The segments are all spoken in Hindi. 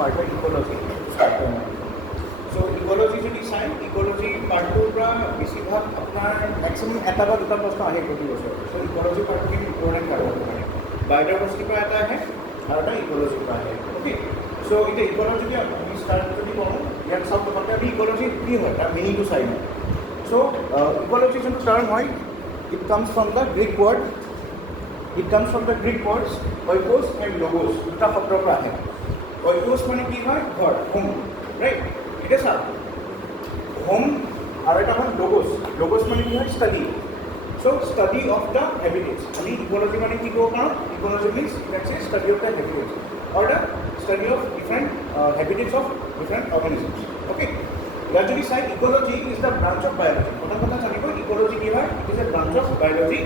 पार्ट है इकोलॉजी स्टार्ट करना है। सो इकोलॉजी যদি চাই ইকোলজি পাৰ্টটোৰ পৰা বেছিভাগ আপোনাৰ মেক্সিমাম এটা বা দুটা প্ৰশ্ন আহে প্ৰতি বছৰ। সো ইকোলজি পাৰ্টখিনি ইম্পৰ্টেণ্ট আৰু মানে বায়োডাইভাৰ্চিটিৰ পৰা এটা আহে আৰু এটা ইকোলজিৰ পৰা আহে। অ'কে, সো এতিয়া ইকোলজি আমি ষ্টাৰ্ট যদি কৰোঁ ইয়াত চাওক তোমালোকে আমি ইকোলজি কি হয় তাৰ মিনিংটো চাই লওঁ। সো ইকোলজি যোনটো টাৰ্ম হয় ইট comes from the Greek word oikos and logos দুটা শব্দৰ পৰা আহে। oikos মানে কি হয় ঘৰ হোম ৰাইট। এতিয়া চাওক হোম আৰু এটা হ'ল লগোছ মানে কি হয় study. So' study of the habitats আমি ইকোলজি মানে কি ক'ব পাৰোঁ ecology means let's say study of the habitats or the study of different habitats of different organisms. Okay, ইয়াত যদি চাই ecology is the branch of biology. প্ৰথম কথা জানিব ইকোলজি কি হয় it is a branch of biology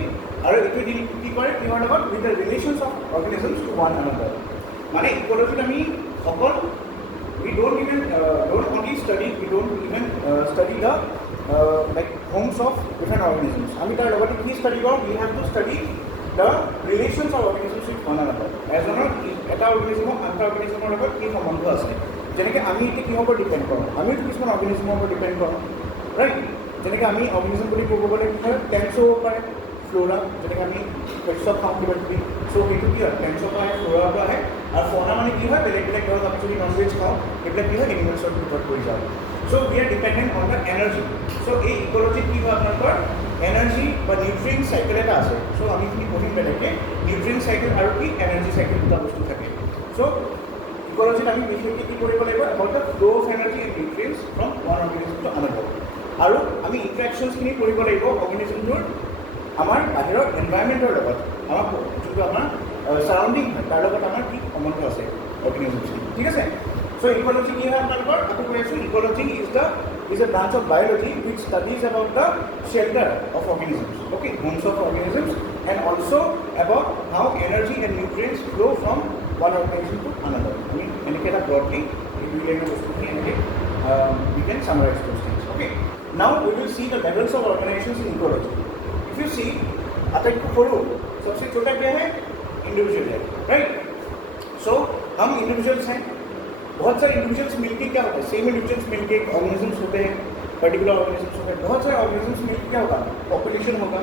আৰু এইটো কি কৰে কিহৰ লগত with the relations of organisms to one another. মানে ইকোলজিত আমি অকল we don't only study the like homes of different organisms. আমি তাৰ লগতে কি ষ্টাডি কৰোঁ we have to study the relations of organisms with one another. এজনৰ এটা অৰ্গেনিজমৰ আনটা অৰ্গেনিজমৰ লগত কি সম্বন্ধ আছে। যেনেকৈ আমি এতিয়া কিহৰ ওপৰত ডিপেণ্ড কৰোঁ আমিতো কিছুমান অৰ্গেনিজমৰ ওপৰত ডিপেণ্ড কৰোঁ ৰাইট। যেনেকৈ আমি অৰ্গেনিজম বুলি ক'ব গ'লে কি হয় টেন্স হ'ব পাৰে ফ্লোৰা যেনেকৈ আমি শস্য খাওঁ কিবা কিবি। চ' সেইটো কি হয় টেন্সৰ পৰা আহে ফ্লোৰাৰ পৰা আহে আৰু ফ'না মানে কি হয় বেলেগ বেলেগ ধৰক আমি যদি ননভেজ খাওঁ সেইবিলাক কি হয় এনিমেলছৰ ভিতৰত পৰি যাওঁ। চ' we R dependent on the energy. চ' এই ইকোলজিত কি হয় আপোনালোকৰ এনাৰ্জি বা নিউট্ৰিয়েণ্ট চাইকেল এটা আছে। চ' আমি কি পঢ়িম বেলেগকৈ নিউট্ৰিয়েণ্ট চাইকেল আৰু কি এনাৰ্জি চাইকেল দুটা বস্তু থাকে। চ' ইকোলজিত আমি বিশেষকৈ কি কৰিব লাগিব about the flow' of energy and nutrients from one organism to another. আৰু আমি ইণ্টাৰেকশ্যনছখিনি কৰিব লাগিব অৰ্গেনিজমটোৰ আমাৰ বাহিৰৰ এনভাইৰমেণ্টৰ লগত আমাৰ যোনটো আমাৰ সাৰাউণ্ডিং হয় তাৰ লগত আমাৰ কি সম্বন্ধ আছে অৰ্গেনিজমছখিনি ঠিক আছে। চ' ইকোলজি কি হয় আপোনালোকৰ আকৌ কৈ আছোঁ ecology is a branch of biology which studies about the shelter of organisms okay homes of organisms and also' about how energy and nutrients flow' from one organism to another. আমি এনেকৈ এটা ব্ৰডলি এই দুই লাইনৰ বস্তুখিনি এনেকৈ we can summarize those things. Okay, now we will see the levels of organizations in ecology. If you see आतंक खोलो सबसे छोटा क्या है इंडिविजुअल है राइट। सो हम इंडिविजुअल्स हैं बहुत सारे इंडिविजुअल्स मिलके क्या होता है सेम इंडिविजुअल्स मिलके ऑर्गेनिजम्स होते हैं पर्टिकुलर ऑर्गेनिजम्स होते हैं। बहुत सारे ऑर्गेनिजम्स मिलकर क्या होगा पॉपुलेशन होगा।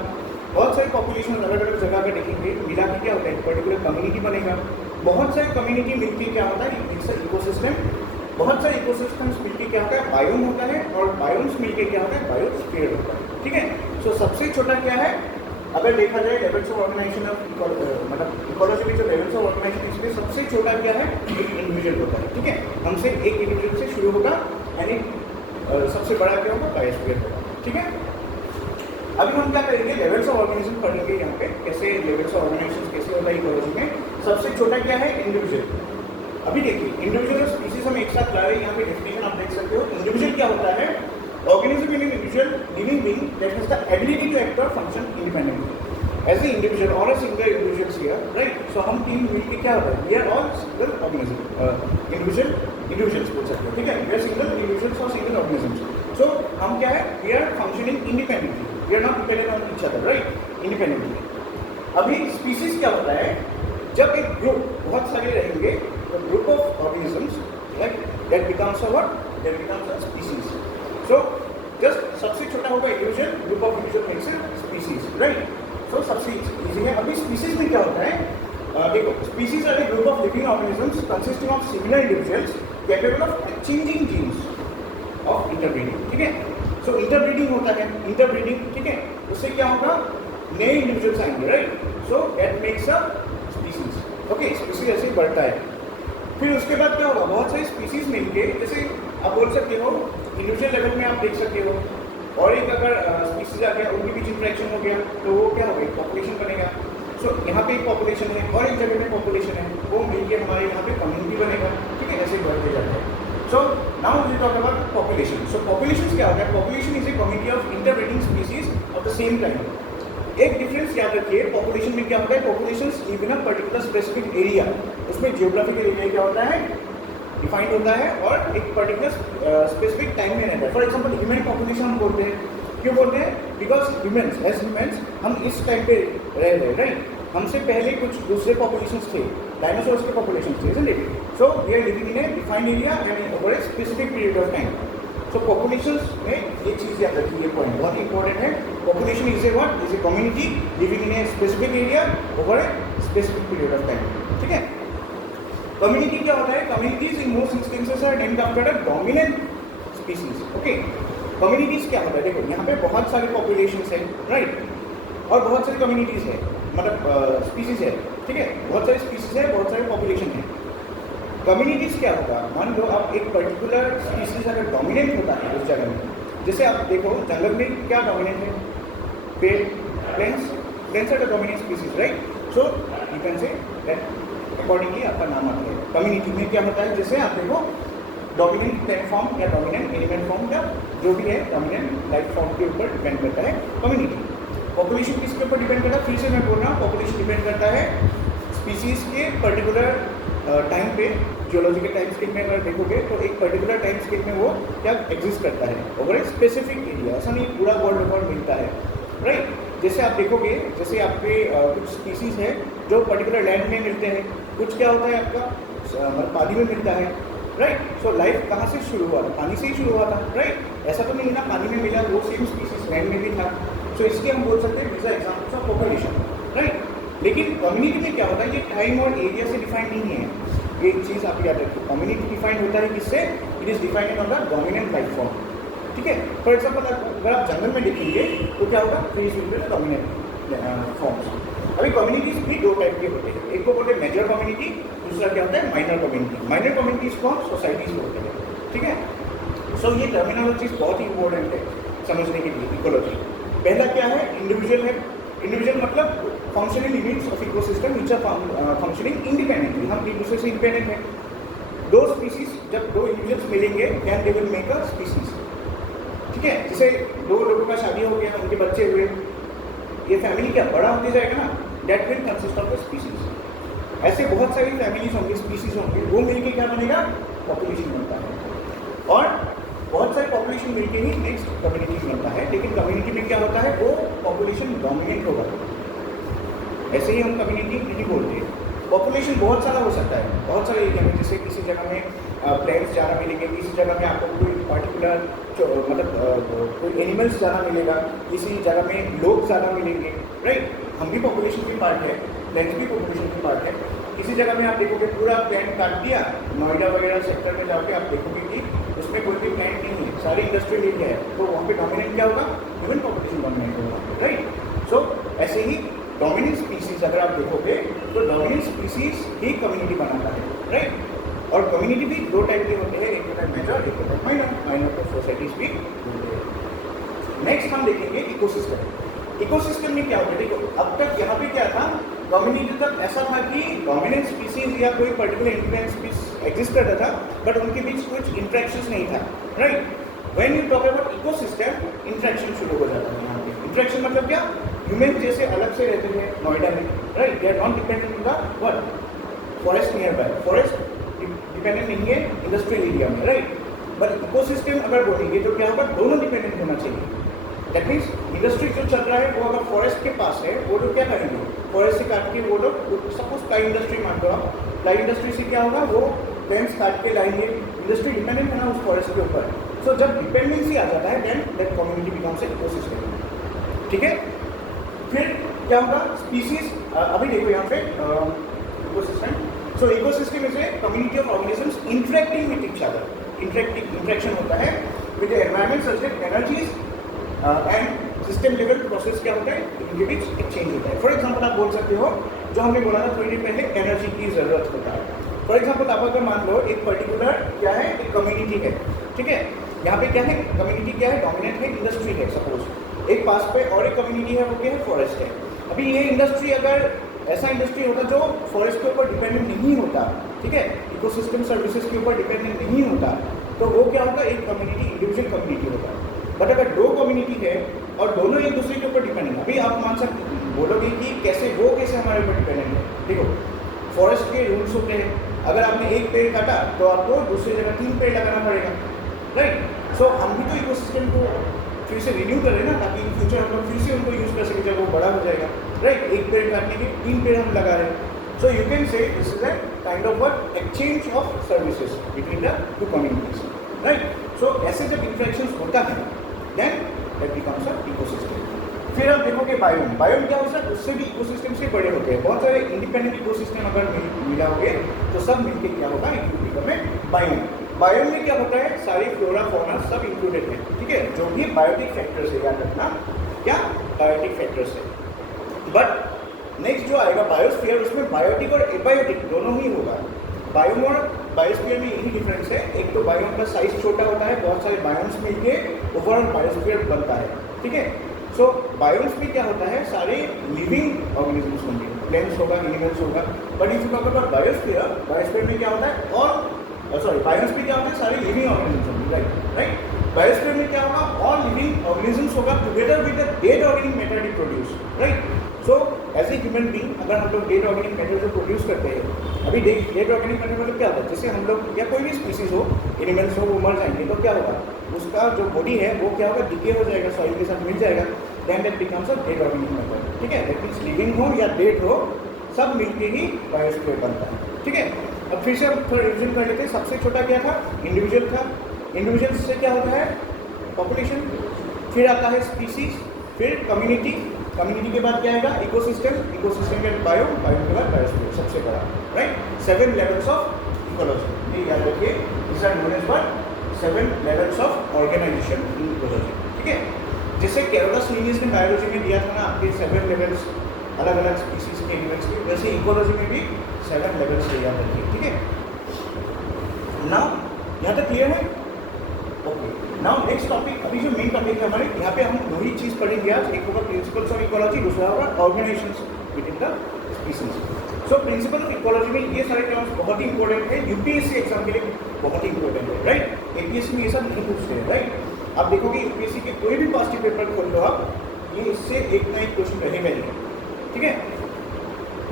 बहुत सारी पॉपुलेशन अलग अलग जगह पे देखेंगे मिला के क्या होता है पर्टिकुलर कम्युनिटी बनेगा। बहुत सारी कम्युनिटी मिलकर क्या होता है इट्स इकोसिस्टम। बहुत सारे इकोसिस्टम्स मिलकर क्या होता है बायोम होता है और बायोम्स मिलकर क्या होता है बायोस्फीयर होता है ठीक है। सो सबसे छोटा क्या है अगर देखा जाए लेवल्स ऑफ ऑर्गेनाइजेशन ऑफ मतलब इकोलॉजी में जो लेवल्स ऑफ ऑर्गेनाइजेशन इसमें सबसे छोटा क्या है एक इंडिविजुअल होता है ठीक है। हमसे एक इंडिविजुअल से शुरू होगा यानी सबसे बड़ा क्या होगा बायोस्फीयर होगा ठीक है। अभी हम क्या करेंगे लेवल्स ऑफ ऑर्गेनिज्म पढ़ेंगे यहाँ पे कैसे लेवल्स ऑफ ऑर्गेनाइजेशन कैसे होता है इकोलॉजी में। सबसे छोटा क्या है इंडिविजुअल। अभी देखिए इंडिविजुअल और स्पीसीज हम एक साथ ला रहे हैं यहाँ पे डेफिनेशन आप देख सकते हो। इंडिविजुअल क्या होता है organism in an individual living being that has the ability to act or function independently as an individual or a single individuals here right. So हम तीन मिलके क्या होता है we are all single organism individuals बोल सकते हो ठीक है। we are single individuals or single organisms. So हम क्या है we are functioning independently we are not dependent on each other right independently. अभी species क्या होता है जब एक ग्रुप बहुत सारे रहेंगे तो group of organisms like that becomes a what that becomes a species. So just सबसे छोटा होगा individual group of individual makes a species right. So सबसे इजी है। अभी स्पीसीज में क्या होता है देखो species are a group of living organisms consisting of similar individuals capable of exchanging genes of interbreeding ठीक है। सो इंटरब्रीडिंग होता है इंटरब्रीडिंग ठीक है उससे क्या होगा नए इंडिविजुअल्स आएंगे right. So that makes a species okay species ऐसे ही बढ़ता है। फिर उसके बाद क्या होगा बहुत सारी स्पीसीज मिलके जैसे आप बोल सकते हो इंडिविजुअल लेवल में आप देख सकते हो और एक अगर स्पीसीज आ गया उनके बीच इंटरेक्शन हो गया तो वो क्या हो गया पॉपुलेशन बनेगा। सो यहाँ पे एक पॉपुलेशन है और एक जगह में पॉपुलेशन है वो मिलके हमारे यहाँ पे कम्युनिटी बनेगा ठीक है ऐसे बढ़ते जाते हैं। So now we talk about population. So population क्या होता है population is a community of interbreeding species of the same time. एक डिफरेंस याद रखिए पॉपुलेशन में क्या होता है population live in a particular specific area उसमें जियोग्राफिकल एरिया क्या होता है डिफाइंड होता है और एक पर्टिकुलर स्पेसिफिक टाइम में रहता है। फॉर एग्जांपल ह्यूमन पॉपुलेशन हम बोलते हैं क्यों बोलते हैं बिकॉज ह्यूमन्स एज ह्यूमन्स हम इस टाइम पे रह रहे हैं राइट। हमसे पहले कुछ दूसरे पॉपुलेशंस थे, डायनासोर्स के पॉपुलेशंस थे, isn't it? So they are living in a defined area and over a specific period of time. So populations में ये चीज़ याद रखिए, ये पॉइंट बहुत इंपॉर्टेंट है. Population is a what? Is a community living in a specific area over a specific period of time. ठीक है? Community क्या होता है? Communities in most instances are named after a dominant species. Okay? Communities क्या होता है? देखो यहाँ पे बहुत सारे populations है, right? और बहुत सारी communities है, मतलब स्पीसीज है, ठीक है? बहुत सारे स्पीसीज है, बहुत सारे पॉपुलेशन है. कम्युनिटीज़ क्या होगा? मान लो आप एक पर्टिकुलर स्पीसीज अगर डोमिनेंट होता है उस जगह में, जैसे आप देखो जंगल में क्या डोमिनेंट है? पेड़, plants are the dominant species, right? So you can say that accordingly आपका नाम आता है. कम्युनिटी में क्या होता है? जैसे आप देखो डोमिनेंट प्लांट फॉर्म या डोमिनेंट एनिमल फॉर्म या जो भी है डोमिनेंट लाइफ फॉर्म के ऊपर डिपेंड करता है कम्युनिटी. पॉपुलेशन किसके ऊपर डिपेंड करता है? फिर से मैं बोल रहा हूँ, पॉपुलेशन डिपेंड करता है स्पीसीज के पर्टिकुलर टाइम पे. जियोलॉजी के टाइम स्केल में अगर देखोगे तो एक पर्टिकुलर टाइम स्केल में वो क्या एग्जिस्ट करता है ओवर ए स्पेसिफिक एरिया. ऐसा नहीं पूरा वर्ल्ड रिकॉर्ड मिलता है, राइट? जैसे आप देखोगे, जैसे आपके कुछ स्पीसीज है जो पर्टिकुलर लैंड में मिलते हैं, कुछ क्या होता है आपका पानी में मिलता है, राइट? सो लाइफ कहाँ से शुरू हुआ था? पानी से ही शुरू हुआ था, राइट? ऐसा तो नहीं ना पानी में मिला वो सेम स्पीसीज लैंड में भी था. सो इसलिए हम बोल सकते हैं these are examples of population, right? लेकिन कम्युनिटी में क्या होता है? ये टाइम और एरिया से डिफाइंड नहीं है. एक चीज़ आप याद रखिए, कम्युनिटी डिफाइंड होता है किससे? It is defined on the dominant life form, ठीक है? फॉर एग्जाम्पल अगर आप जंगल में देखेंगे तो क्या होगा? Trees will be dominant forms. अभी कम्युनिटीज भी दो टाइप के होते हैं, एक को बोलते हैं मेजर कम्युनिटी, दूसरा क्या होता है? Minor community. माइनर कम्युनिटीज को सोसाइटीज बोलते हैं, ठीक है? सो ये टर्मिनोलॉजीज बहुत ही इंपॉर्टेंट है समझने के लिए. इकोलॉजी पहला क्या है? इंडिविजुअल है. इंडिविजुअल मतलब functional units of ecosystem which are functioning independently. हम एक दूसरे से इंडिपेंडेंट हैं. दो स्पीसीज जब दो इंडिविजुअल्स मिलेंगे then they will make a species, ठीक है? जैसे दो लोगों का शादी हो गया, उनके बच्चे हुए, ये फैमिली क्या बड़ा होते जाएगा ना, that will consist of the species. ऐसे बहुत सारी फैमिलीज होंगी, स्पीसीज होंगे, वो मिलके क्या बनेगा? पॉपुलेशन बनता है. और बहुत सारे पॉपुलेशन मिलके ही नेक्स्ट कम्युनिटी बनता है. लेकिन कम्युनिटी में क्या होता है? वो पॉपुलेशन डोमिनेट होगा. ऐसे ही हम कम्युनिटी नहीं बोलते. पॉपुलेशन बहुत सारा हो सकता है, बहुत सारे एरिया में. जैसे किसी जगह में प्लेन्स ज़्यादा मिलेंगे, किसी जगह में आपको कोई पर्टिकुलर मतलब कोई एनिमल्स ज़्यादा मिलेगा, किसी जगह में लोग ज़्यादा मिलेंगे, राइट? हम भी पॉपुलेशन की पार्ट है, प्लेन्स भी पॉपुलेशन की पार्ट है. किसी जगह में आप देखोगे पूरा प्लान काट दिया, नोएडा वगैरह सेक्टर में जाके आप देखोगे कि उसमें कोई भी प्लांट नहीं है, सारी इंडस्ट्रियल एरिया है, तो वहाँ पे डोमिनेंट क्या होगा? ह्यूमन पॉपुलेशन डोमिनेट होगा, राइट? सो ऐसे ही डोमिनेंट स्पीसीज अगर आप देखोगे तो डोमिनेंट स्पीसीज ही कम्युनिटी बनाता है, राइट? और कम्युनिटी भी दो टाइप के होते हैं, एक होता है मेजर, एक होता है माइनर. माइनर को सोसाइटीज भी बोलते हैं. नेक्स्ट हम देखेंगे इकोसिस्टम. इकोसिस्टम में क्या होता है? देखो अब तक यहाँ पे क्या था? कम्युनिटी तक ऐसा था कि डोमिनेंट स्पीसीज या कोई पर्टिकुलर इंडिपेंडेंट स्पीसीज एग्जिस्ट करता था, बट उनके बीच कुछ इंट्रैक्शंस नहीं था, right? When you talk about ecosystem, interaction शुरू हो जाता है. यहाँ पे इंट्रैक्शन मतलब क्या? ह्यूमन जैसे अलग से रहते हैं नोएडा में, right? They are not dependent on the what? Forest nearby. Forest dependent नहीं है इंडस्ट्रियल एरिया में, राइट? बट इकोसिस्टम अगर बोलेंगे तो क्या होगा? दोनों डिपेंडेंट होना चाहिए. दैट मीन्स इंडस्ट्री जो चल रहा है वो अगर फॉरेस्ट के पास है, वो लोग क्या करेंगे? फॉरेस्ट से काट के वो लोग, सपोज प्लाई इंडस्ट्री मान लो आप, प्लाई इंडस्ट्री से क्या होगा? वो प्लेन्स काट के लाएंगे. इंडस्ट्री डिपेंडेंट है ना उस फॉरेस्ट के ऊपर. सो जब डिपेंडेंसी आ जाता है then that community becomes an ecosystem, ठीक है? फिर क्या होगा? स्पीसीज अभी देखो यहाँ पे ecosystem. So ecosystem is a community of organisms interacting with each other. Interaction होता है with the environment such that energies and system level process क्या होता है? इनके बीच एक्सचेंज होता है. फॉर एग्जाम्पल आप बोल सकते हो, जो हमने बोला था थोड़ी देर पहले, एनर्जी की ज़रूरत होता है. फॉर एग्जाम्पल आप अगर मान लो एक पर्टिकुलर क्या है? एक कम्युनिटी है, ठीक है? यहाँ पे क्या है? कम्युनिटी क्या है? डोमिनेंट है, इंडस्ट्री है. सपोज एक पास पे और एक कम्युनिटी है, वो क्या है? फॉरेस्ट है. अभी ये इंडस्ट्री अगर ऐसा इंडस्ट्री होता जो फॉरेस्ट के ऊपर डिपेंडेंट नहीं होता, ठीक है, इकोसिस्टम सर्विसेज के ऊपर डिपेंडेंट नहीं होता, तो वो क्या होता? एक कम्युनिटी, इंडिविजुअल कम्युनिटी होता. बट अगर दो कम्युनिटी है और दोनों एक दूसरे के ऊपर डिपेंडेंट, अभी आप मान सकते बोलोगे कि कैसे हमारे ऊपर डिपेंडेंट है. देखो फॉरेस्ट के रूल्स होते हैं, अगर आपने एक पेड़ काटा तो आपको दूसरी जगह 3 पेड़ लगाना पड़ेगा, राइट? सो हम भी तो इकोसिस्टम को फिर से रिन्यू करें ना, ताकि इन फ्यूचर हम लोग फिर से उनको यूज़ कर सकें जब वो बड़ा हो जाएगा, राइट? एक पेड़ काटने के 3 पेड़ हम लगा रहे हैं. So you can say this is a kind of what exchange of services between the two communities, right? So ऐसे जब interactions होता है, then that becomes a ecosystem. फिर आप देखोगे बायोम. बायोम क्या होता है? उससे भी इकोसिस्टम से बड़े होते हैं. बहुत सारे इंडिपेंडेंट इकोसिस्टम अगर मिलाओगे तो सब मिलके क्या होगा? It will become a biome. Biome में क्या होता है? सारी फ्लोरा फौना सब इंक्लूडेड है, ठीक है? जो भी बायोटिक फैक्टर्स है, याद रखना क्या बायोटिक फैक्टर्स है. बट नेक्स्ट जो आएगा बायोस्फीयर, उसमें बायोटिक और एबायोटिक दोनों ही होगा. बायोम और बायोस्फीयर में यही डिफरेंस है. एक तो बायोम का साइज छोटा होता है, बहुत सारे बायोम्स मिलके ओवरऑल बायोस्फीयर बनता है, ठीक है? सो बायोम्स में क्या होता है? सारे लिविंग ऑर्गेनिजम्स होंगे, प्लांट्स होगा, एनिमल्स होगा. But if you talk about biosphere, biosphere में क्या होता है? और सॉरी बायोम्स में क्या होता है? सारे लिविंग ऑर्गेनिजम्स होंगे, राइट? बायोस्फीयर में क्या होगा? ऑल लिविंग ऑर्गेनिजम्स होगा together with the dead organic matter it produce, right? So as a human being अगर हम लोग डेड ऑर्गेनिक मैटर जो प्रोड्यूस करते हैं, अभी डेड ऑर्गेनिक मैटर मतलब क्या होता है? जैसे हम लोग या कोई भी स्पीसीज हो, एनिमल्स हो, वो मर जाएंगे तो क्या होगा? उसका जो बॉडी है वो क्या होगा? डिके हो जाएगा, सॉइल के साथ मिल जाएगा. Then that becomes a dead organic matter, ठीक है? दैट मीन्स लिविंग हो या डेड हो, सब मिलके ही बायोस्फीयर बनता है, ठीक है? अब फिर से हम थोड़ा रिविजन कर लेते हैं. सबसे छोटा क्या था? इंडिविजुअल था. इंडिविजुअल से क्या होता है? पॉपुलेशन. फिर आता है स्पीसीज, फिर कम्युनिटी. कम्युनिटी के बाद क्या आएगा? इकोसिस्टम. इकोसिस्टम के बाद बायो, बायो के बाद बायोस्फीयर, सबसे बड़ा, राइट? 7 लेवल्स ऑफ इकोलॉजी, ये याद रखिए. This are known as what? 7 levels of organisation in ecology, ठीक है? जैसे कैरोलस लिनियस ने बायोलॉजी में दिया था ना आपके 7 लेवल्स अलग अलग स्पीसीज के एनिमल्स के, वैसे इकोलॉजी में भी 7 लेवल्स याद रखिए, ठीक है? नाउ यहाँ तक क्लियर है? ओके. नाउ नेक्स्ट टॉपिक, अभी जो मेन टॉपिक है हमारे, यहाँ पे हम दो ही चीज़ पढ़ेंगे आज. एक होगा प्रिंसिपल्स ऑफ इकोलॉजी, दूसरा होगा organisations between the species. So principal of ecology में ये सारे टर्म्स बहुत ही इंपॉर्टेंट है. यूपीएससी एग्जाम के लिए बहुत ही इंपॉर्टेंट है, राइट? एपीएससी में ये सब नहीं पूछते हैं, राइट? आप देखोगे यूपीएससी के कोई भी पास्ट पेपर खोल लो आप, ये इससे एक ना एक क्वेश्चन रहेगा ही, ठीक है?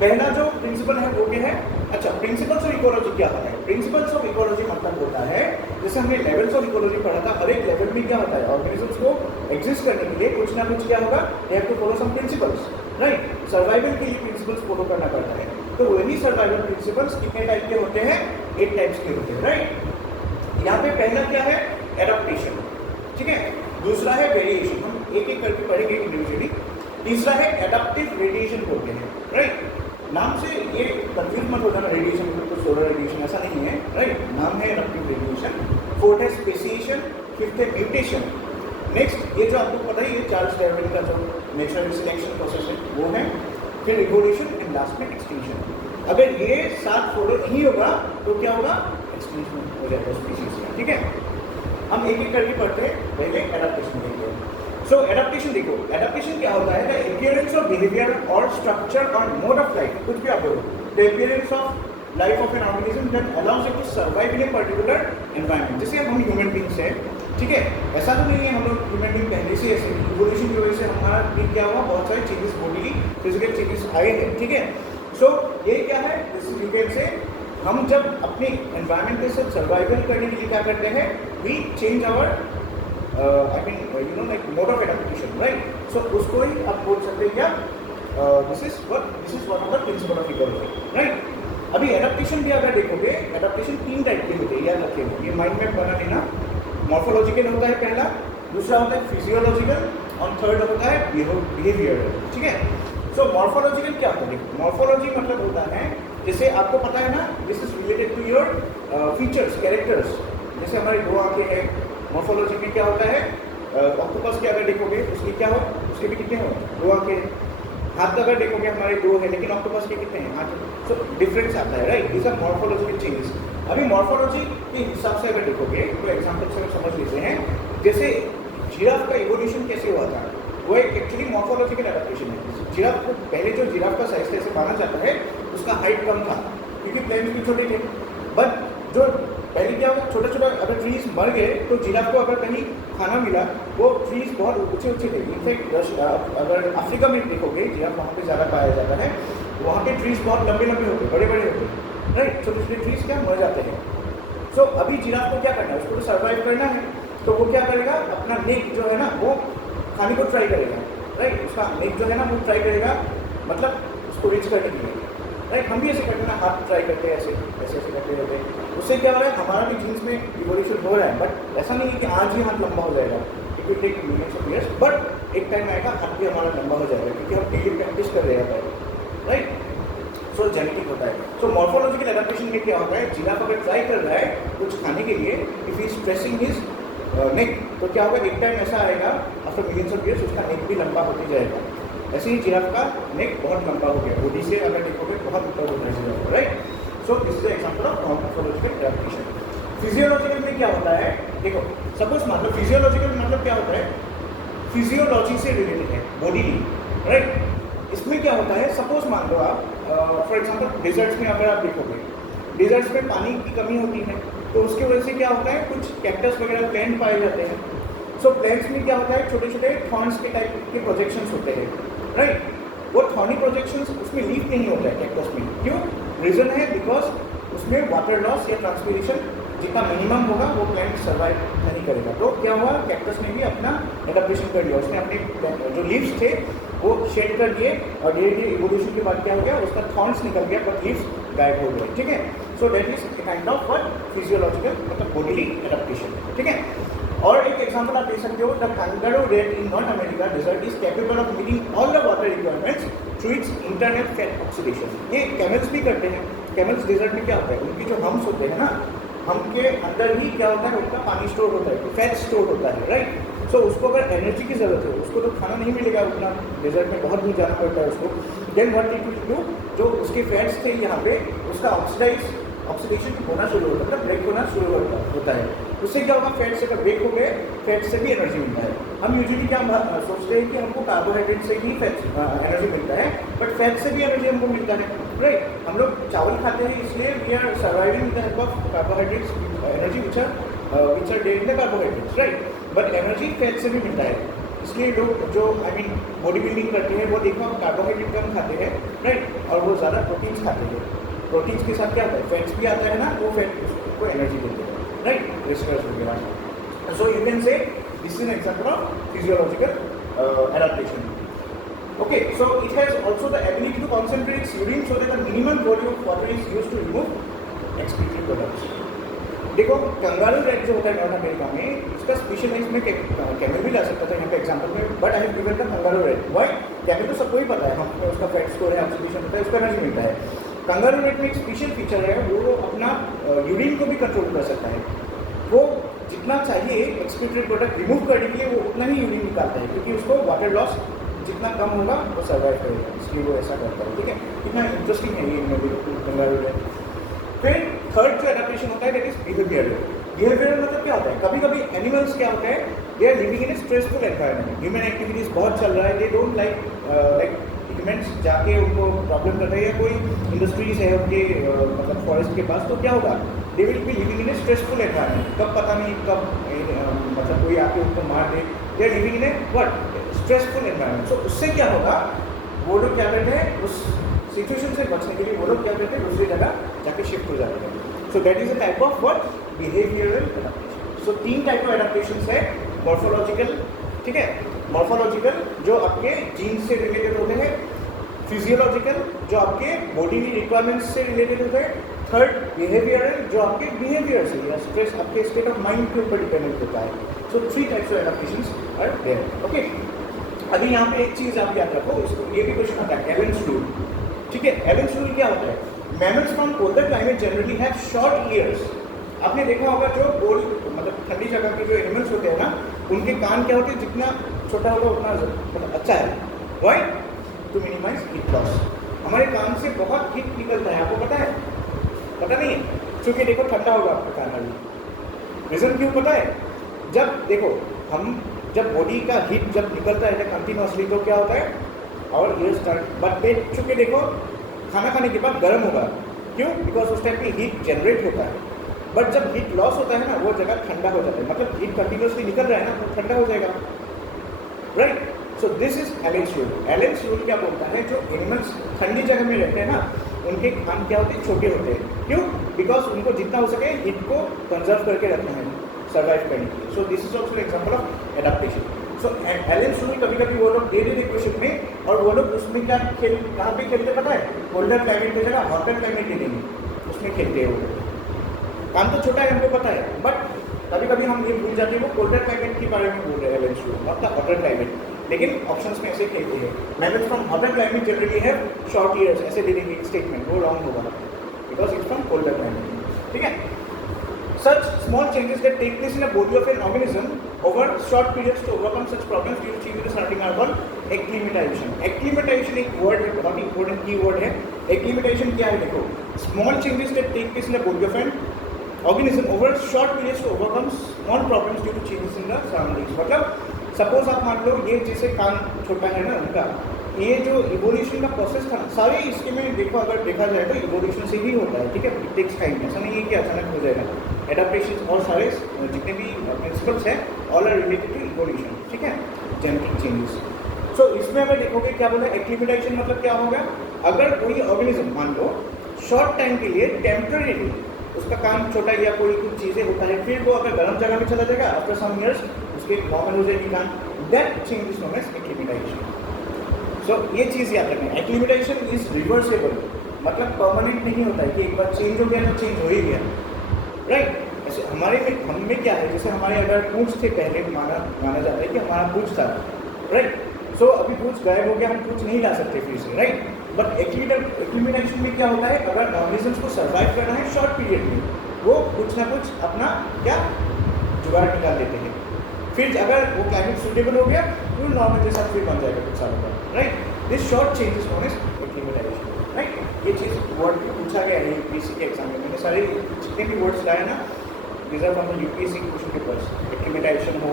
पहला जो प्रिंसिपल है वो क्या है? अच्छा, प्रिंसिपल्स ऑफ इकोलॉजी क्या होता है? प्रिंसिपल्स ऑफ इकोलॉजी मतलब होता है, जैसे हमने लेवल्स ऑफ इकोलॉजी पढ़ा था, हर एक लेवल में क्या होता है? ऑर्गेनिजम्स को एग्जिस्ट करने के लिए कुछ ना कुछ क्या होगा? They have to follow some principles, right? Survival के लिए प्रिंसिपल्स फॉलो करना पड़ता है. तो वही सर्वाइवल प्रिंसिपल्स कितने टाइप के होते हैं? 8 टाइप्स के होते हैं, राइट? यहाँ पे पहला क्या है? एडाप्टेशन, ठीक है? दूसरा है वेरिएशन, हम एक एक करके पढ़ेंगे इंडिविजुअली. तीसरा है एडाप्टिव रेडिएशन बोलते हैं, राइट? नाम से ये कंफ्यूज मत हो जाना, रेडिएशन तो सोलर रेडिएशन ऐसा नहीं है, राइट? नाम है एडाप्टिव रेडिएशन. फोर्थ है स्पेसिएशन. फिफ्थ है म्यूटेशन. नेक्स्ट ये जो आपको पता ही है चार्ल्स डार्विन का जो नेचुरल सिलेक्शन प्रोसेस है वो है. फिर रिवोल्यूशन एंड लास्ट में एक्सटिंक्शन. अगर ये 7 फॉलो नहीं होगा तो क्या होगा? एक्सटिंक्शन हो जाएगा स्पीसीज का, ठीक है? हम एक एक करके पढ़ते हैं. पहले एडाप्टेशन देखिए. सो एडाप्टेशन देखो, एडाप्टेशन क्या होता है? द अपीयरेंस ऑफ बिहेवियर और स्ट्रक्चर और मोड ऑफ लाइफ, कुछ भी आप बोलो, the appearance of life of an organism that allows it to survive in a particular environment. जैसे हम ह्यूमन बींग्स हैं, ठीक है? ऐसा तो नहीं है हम लोग ह्यूमन बींग पहले से ऐसे, इवोल्यूशन की वजह से हमारा भी क्या हुआ? बहुत सारे चेंजेस, बॉडी की फिजिकल चेंजेस आए हैं, ठीक है? सो ये क्या है? दिस इज से हम जब अपने एनवायरनमेंट के साथ सर्वाइवल करने के लिए क्या करते हैं? We change our I mean you know like mode of adaptation, right? So उसको ही आप बोल सकते हैं क्या? This is one of the principal of ecology, right? अभी एडाप्टेशन भी अगर देखोगे, एडाप्टेशन 3 टाइप के होते हैं, याद रखिए, ये माइंड में बना लेना. मॉर्फोलॉजिकल होता है पहला, दूसरा होता है फिजियोलॉजिकल और थर्ड होता है बिहेवियरल, ठीक है? सो मॉर्फोलॉजिकल क्या होता है? मॉर्फोलॉजी मतलब होता है, जैसे आपको पता है ना, this is related to your features, characters. जैसे हमारी 2 आंखें हैं, मॉर्फोलॉजी में क्या होता है? ऑक्टोपस के अगर देखोगे उसके क्या हो? उसके भी कितने हो? 2 आंखें. हाथ अगर देखोगे हमारे 2 है, लेकिन ऑक्टोपस के कितने हैं? 8. सो डिफरेंस आता है, right? This are morphological changes. अभी मॉर्फोलॉजी के हिसाब से अगर देखोगे तो एग्जाम्पल से हम समझ लेते हैं. जैसे जिराफ का इवोल्यूशन कैसे हुआ था? वो एक एक्चुअली मॉर्फोलॉजिकल एडेप्टेशन है. जिराफ को पहले जो जिराफ का साइज ऐसे माना जाता है, उसका हाइट कम था क्योंकि प्लेन्स भी छोटे थे. बट जो पहले क्या होगा? छोटा छोटा अगर ट्रीज मर गए तो जिराफ को अगर कहीं खाना मिला, वो ट्रीज बहुत ऊंचे ऊंचे थे. इनफैक्ट अगर अफ्रीका में देखोगे, जिराफ वहाँ पे ज़्यादा पाया जाता है, वहाँ के ट्रीज बहुत लंबे लंबे होते हैं, बड़े बड़े होते हैं, राइट? छोटे छोटे ट्रीज क्या मर जाते हैं. सो अभी जिराफ को क्या करना है? उसको तो सर्वाइव करना है, तो वो क्या करेगा? अपना नेक जो है ना वो खाने को ट्राई करेगा, राइट? उसका नेक जो है ना वो ट्राई करेगा मतलब उसको रीच करने के लिए, राइट। हम भी ऐसे करते हैं ना, हाथ ट्राई करते हैं, ऐसे ऐसे ऐसे करते रहते हैं। उससे क्या हो रहा है, हमारा भी जीन्स में इवोल्यूशन हो रहा है, बट ऐसा नहीं है कि आज ही हाथ लंबा हो जाएगा, it will take millions of years, but एक टाइम आएगा हाथ भी हमारा लंबा हो जाएगा, क्योंकि हम डेली प्रैक्टिस कर रहे हैं, राइट। सो जेनेटिक होता है। सो मॉर्फोलॉजिकल एडेप्टेशन में क्या होता है, जिराफ अगर ट्राई कर रहा है कुछ खाने के लिए, if he stressing his neck, तो क्या होगा, एक टाइम ऐसा आएगा आफ्टर मिलियंस ऑफ ईयर्स उसका नेक भी लंबा होते जाएगा। ऐसे ही जिराफ का नेक बहुत लंबा हो गया, बॉडी से अगर देखोगे बहुत ऊपर होता है giraffe, right. So this is example of morphological adaptation. Physiological में क्या होता है, देखो सपोज मान लो, फिजियोलॉजिकल मतलब क्या होता है, फिजियोलॉजी से रिलेटेड है, बॉडी नहीं, राइट। इसमें क्या होता है, सपोज मान लो आप फॉर एग्जांपल डिजर्ट्स में अगर आप देखोगे, डिजर्ट्स में पानी की कमी होती है, तो उसकी वजह से क्या होता है, कुछ कैक्टस वगैरह प्लांट पाए जाते हैं। सो प्लांट्स में क्या होता है, छोटे छोटे थॉर्न्स के टाइप के प्रोजेक्शंस होते हैं, राइट। वो थॉर्नी प्रोजेक्शंस, उसमें लीफ नहीं होता है कैक्टस में, क्यों, रीजन है बिकॉज उसमें वाटर लॉस या ट्रांसपीरेशन जितना मिनिमम होगा वो प्लांट सर्वाइव नहीं करेगा। तो क्या हुआ, कैक्टस ने भी अपना एडेप्टेशन कर लिया, उसने अपने जो लीव्स थे वो शेड कर दिए, और धीरे धीरे इवोल्यूशन के बाद क्या हो गया, उसका थॉर्न्स निकल गया बट लीव्स गायब हो गए, ठीक है। So that is a kind of what, physiological मतलब बॉडीली एडेप्टेशन, ठीक है। और एक एग्जांपल आप दे सकते हो, the kangaroo rat in North America desert is capable of meeting all the water requirements through its internal fat oxidation. ये कैमल्स भी करते हैं। कैमल्स डेजर्ट में क्या होता है, उनकी जो हम्स होते हैं ना, हम के अंदर ही क्या होता है, उनका पानी स्टोर होता है, फैट स्टोर होता है, राइट। सो उसको अगर एनर्जी की जरूरत है, उसको तो खाना नहीं मिलेगा उतना, डेजर्ट में बहुत दूर जाना पड़ता है उसको, then what it will do, जो उसके फैट्स थे यहाँ पे, उसका ऑक्सीडेशन होना शुरू होता है, मतलब ब्रेक होना शुरू होता है। उससे क्या होगा, फैट से अगर ब्रेक हो गए, फैट से भी एनर्जी मिलता है। हम यूजुअली क्या सोचते हैं कि हमको कार्बोहाइड्रेट से ही एनर्जी मिलता है, बट फैट से भी एनर्जी हमको मिलता है, राइट। हम लोग चावल खाते हैं इसलिए we are surviving with the help of carbohydrates, energy which are dead in the carbohydrates, right. But energy fat से भी मिलता है, इसलिए लोग जो आई मीन बॉडी बिल्डिंग करते हैं वो देखो कार्बोहाइड्रेट कम खाते हैं, राइट, और वो ज़्यादा प्रोटीन्स खाते हैं। प्रोटीन्स के साथ क्या होता है, फैट्स भी आता है ना, वो फैट उसको एनर्जी देते हैं, राइट, रेस्टर्स वगैरह। सो यू कैन से this is an example of physiological adaptation. Okay, so it has also the ability to concentrate its urine so that the minimum volume of water is used to remove excretory products. देखो कंगारू रेट जो होता है नॉर्थ अमेरिका में, इसका स्पेशलाइज में कैमल भी ला सकता था यहाँ पे एग्जांपल में, but I have given the kangaroo rate. Why, camel तो सबको ही पता है, हम उसका फैट स्टोर है, ऑक्सीडेशन होता है, उसका एनर्जी मिलता है। कंगारू रेट में एक स्पेशल फीचर है, वो अपना यूरिन को भी कंट्रोल कर सकता है। वो जितना चाहिए एक्सक्रीटरी प्रोडक्ट रिमूव करने के लिए वो उतना ही यूरिन निकालता है, क्योंकि उसको वाटर लॉस जितना कम होगा वो सर्वाइव करेगा, इसलिए वो ऐसा करता है, ठीक है। कितना इंटरेस्टिंग है ये कंगारू रेट। फिर थर्ड जो एडेप्टेशन होता है दैट इज बिहेवियरल। बिहेवियरल मतलब क्या होता है, कभी कभी एनिमल्स क्या होता है, they are living in a stressful environment, human activities बहुत चल रहा है, दे डोंट लाइक ह्यूमन्स जाके उनको प्रॉब्लम कर रहे हैं, कोई इंडस्ट्रीज है उनके मतलब फॉरेस्ट के पास, तो क्या होगा, they will be living in a stressful environment, कब पता नहीं कब मतलब कोई आके उनको मार दे, they are living in a what, stressful environment. So उससे क्या होगा, वो लोग क्या करते हैं, उस सिचुएशन से बचने के लिए वो लोग क्या करते हैं, दूसरी जगह जाके शिफ्ट हो जाते हैं। So that is a type of what, behavioural adaptation. So तीन टाइप ऑफ एडेप्टेशंस है, मॉर्फोलॉजिकल, ठीक है, मॉर्फोलॉजिकल जो आपके जीन्स से रिलेटेड होते हैं, फिजियोलॉजिकल जो आपके बॉडी रिक्वायरमेंट्स से रिलेटेड होते हैं, थर्ड बिहेवियरल जो आपके बिहेवियर से या स्ट्रेस आपके स्टेट ऑफ माइंड के ऊपर डिपेंडेंट होता है। So three types of adaptations are there, okay. अभी यहाँ पे एक चीज़ आप याद रखो, इसको ये भी क्वेश्चन आता है, एवेंस रूल, ठीक है। एवेंस रूल क्या होता है, mammals from colder climate generally have short years. आपने देखा होगा जो कोल्ड मतलब ठंडी जगह के जो एनिमल्स होते हैं ना, उनके कान क्या होते हैं, जितना छोटा होगा उतना मतलब अच्छा है, why, to minimise heat loss. हमारे कान से बहुत हीट निकलता है, आपको पता है, पता नहीं है, क्योंकि देखो ठंडा होगा आपका कान अभी, रीज़न क्यों पता है, जब देखो हम जब बॉडी का हीट जब निकलता है कंटिन्यूसली तो क्या होता है, और ईयर स्टार्ट, बट चूँकि देखो खाना खाने के बाद गर्म होगा, क्यों, बिकॉज उस टाइम पे हीट जनरेट होता है, बट जब हीट लॉस होता है ना वो जगह ठंडा हो जाता है, मतलब हीट कंटिन्यूसली निकल रहा है ना तो ठंडा हो जाएगा, right. So this is एलेंस rule. एलेंस rule क्या बोलता है, जो एनिमल्स ठंडी जगह में रहते हैं ना, उनके कान क्या होते हैं, छोटे होते हैं, क्यों, बिकॉज उनको जितना हो सके हीट को कंजर्व करके रखना है सर्वाइव करने के लिए। So this is also example of adaptation. So Allen स्टूल कभी कभी वो लोग दे देते क्वेश्चन में, और वो लोग उसमें क्या कहाँ पे खेलते पता है, कोल्डर क्लाइमेट की जगह हॉटर क्लाइमेट दे देंगे, उसमें खेलते हैं वो। काम तो छोटा है हमको पता है, बट कभी कभी हम ये भूल जाते हैं वो कोल्डर क्लाइमेट के बारे में बोल रहे हैं एलन स्टूल, मतलब हॉटर क्लाइमेट, लेकिन ऑप्शंस में ऐसे खेलते हैं। Mammals from hotter climate generally है शॉर्ट ईयर्स, ऐसे दे देंगे स्टेटमेंट, वो रॉन्ग होगा because it's from colder climate, ठीक है। Such small changes that take place in a body of an organism over short periods to overcome such problems due to change in the surrounding are called acclimatization. Acclimatization एक word है, बहुत important key word है। Acclimatization क्या है देखो, small changes that take place in the body of an organism over short periods to overcome small problems due to changes in the surroundings। मतलब सपोज आप मान लो ये जैसे कान छोटा है ना उनका, ये जो इवोल्यूशन का प्रोसेस था सारे इसके में देखो, अगर देखा जाए तो इवोल्यूशन से ही होता है, ठीक है। इट टेक्स टाइम, ऐसा नहीं है कि अचानक हो जाएगा। एडाप्टेशन और सारे जितने भी प्रिंसिपल्स हैं all are related to evolution, ठीक है, जेनेटिक चेंजेस। सो इसमें अगर देखोगे क्या बोला एक्लिमेटाइजेशन मतलब क्या होगा, अगर कोई ऑर्गेनिज्म मान लो शॉर्ट टाइम के लिए टेम्पररी उसका काम छोटा या कोई कुछ चीज़ें होता है, फिर वो अगर गर्म जगह में चला जाएगा आफ्टर सम ईयर्स उसके नॉर्मल हो जाएगी काम, that change is known as acclimatisation. So ये चीज़ याद रखना, एक्लिमेटाइजेशन इज रिवर्सेबल, मतलब परमानेंट नहीं होता है कि एक बार चेंज हो गया तो चेंज हो ही गया, राइट। ऐसे हमारे में हम में क्या है, जैसे हमारे अगर पूंछ थे पहले माना जाता है कि हमारा पूंछ था, राइट। सो अभी पूंछ गायब हो गया, हम पूंछ नहीं ला सकते फिर से, राइट। बट एक्लिमेटाइजेशन में क्या होता है, अगर ऑर्गेनिजम्स को सर्वाइव करना है शॉर्ट पीरियड में, वो कुछ ना कुछ अपना क्या जुगाड़ निकाल लेते हैं, फिर अगर वो क्लाइमेट सूटेबल हो गया तो नॉर्मल जैसा फिर बन जाएगा कुछ सालों बाद, right. This short changes known as acclimatisation, right. ये चीज़ वर्ड पूछा गया है यूपीएससी के एग्जाम में, मैंने सारे जितने भी वर्ड्स लाए ना these are from the UPSC question papers, acclimatisation हो,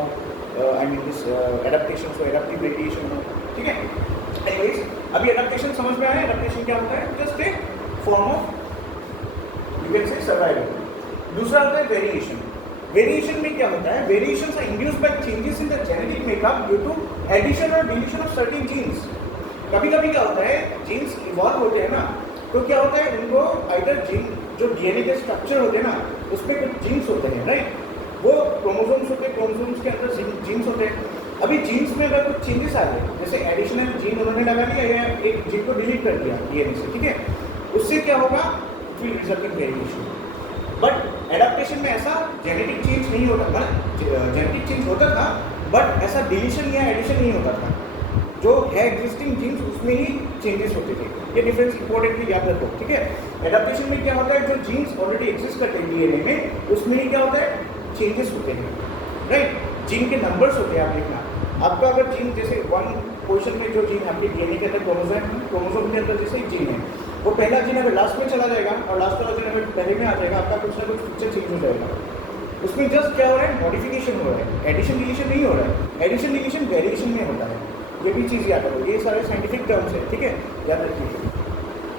आई मीन दिस एडाप्टेशन हो, एडाप्टिव रेडिएशन हो, ठीक है। एनीवेज अभी एडाप्टेशन समझ में आया, एडाप्टेशन क्या होता है, just a form of you can say survival. दूसरा होता है वेरिएशन। वेरिएशन में क्या होता है, variations are induced by changes in the genetic makeup due to addition और डिलीशन ऑफ सर्टेन जीन्स। कभी कभी क्या होता है, जीन्स इवॉल्व होते हैं ना, तो क्या होता है उनको आइदर जीन जो डीएनए के स्ट्रक्चर होते हैं ना उसमें कुछ जीन्स होते हैं, राइट, वो क्रोमोसोम्स होते हैं, क्रोमोसोम्स के अंदर जीन्स होते हैं। अभी जीन्स में अगर कुछ चेंजेस आ गए, जैसे एडिशनल जीन उन्होंने लगा दिया या एक जीन को डिलीट कर दिया डीएनए से, ठीक है, उससे क्या होगा, will result in variation. But adaptation में ऐसा जेनेटिक चेंज नहीं होता, मतलब जेनेटिक चेंज होता था बट ऐसा डिलीशन या एडिशन नहीं होता था, जो है एग्जिस्टिंग जीन्स उसमें ही चेंजेस होते थे। ये डिफरेंस इंपॉर्टेंटली याद रखो, ठीक है। एडाप्टेशन में क्या होता है, जो जीन्स ऑलरेडी एग्जिस्ट करते हैं डीएनए में, उसमें ही क्या होता है चेंजेस होते हैं, राइट। जीन के नंबर्स होते हैं, आप देखना आपका अगर जीन जैसे वन पोजिशन में जो जीन आपके डीएनए के अंदर क्रोमोसोम के अंदर जैसे जीन है, वो पहला जीन अगर लास्ट में चला जाएगा और लास्ट वाला जीन अगर पहले में आ जाएगा, आपका कुछ ना कुछ फीचर चेंज हो जाएगा। उसमें जस्ट क्या हो रहा है, मॉडिफिकेशन हो रहा है, एडिशन डिलीशन नहीं हो रहा है। एडिशन डिलीशन वेरिएशन में होता है, ये भी चीज़ याद रखो, ये सारे साइंटिफिक टर्म्स है, ठीक है, याद रखिए।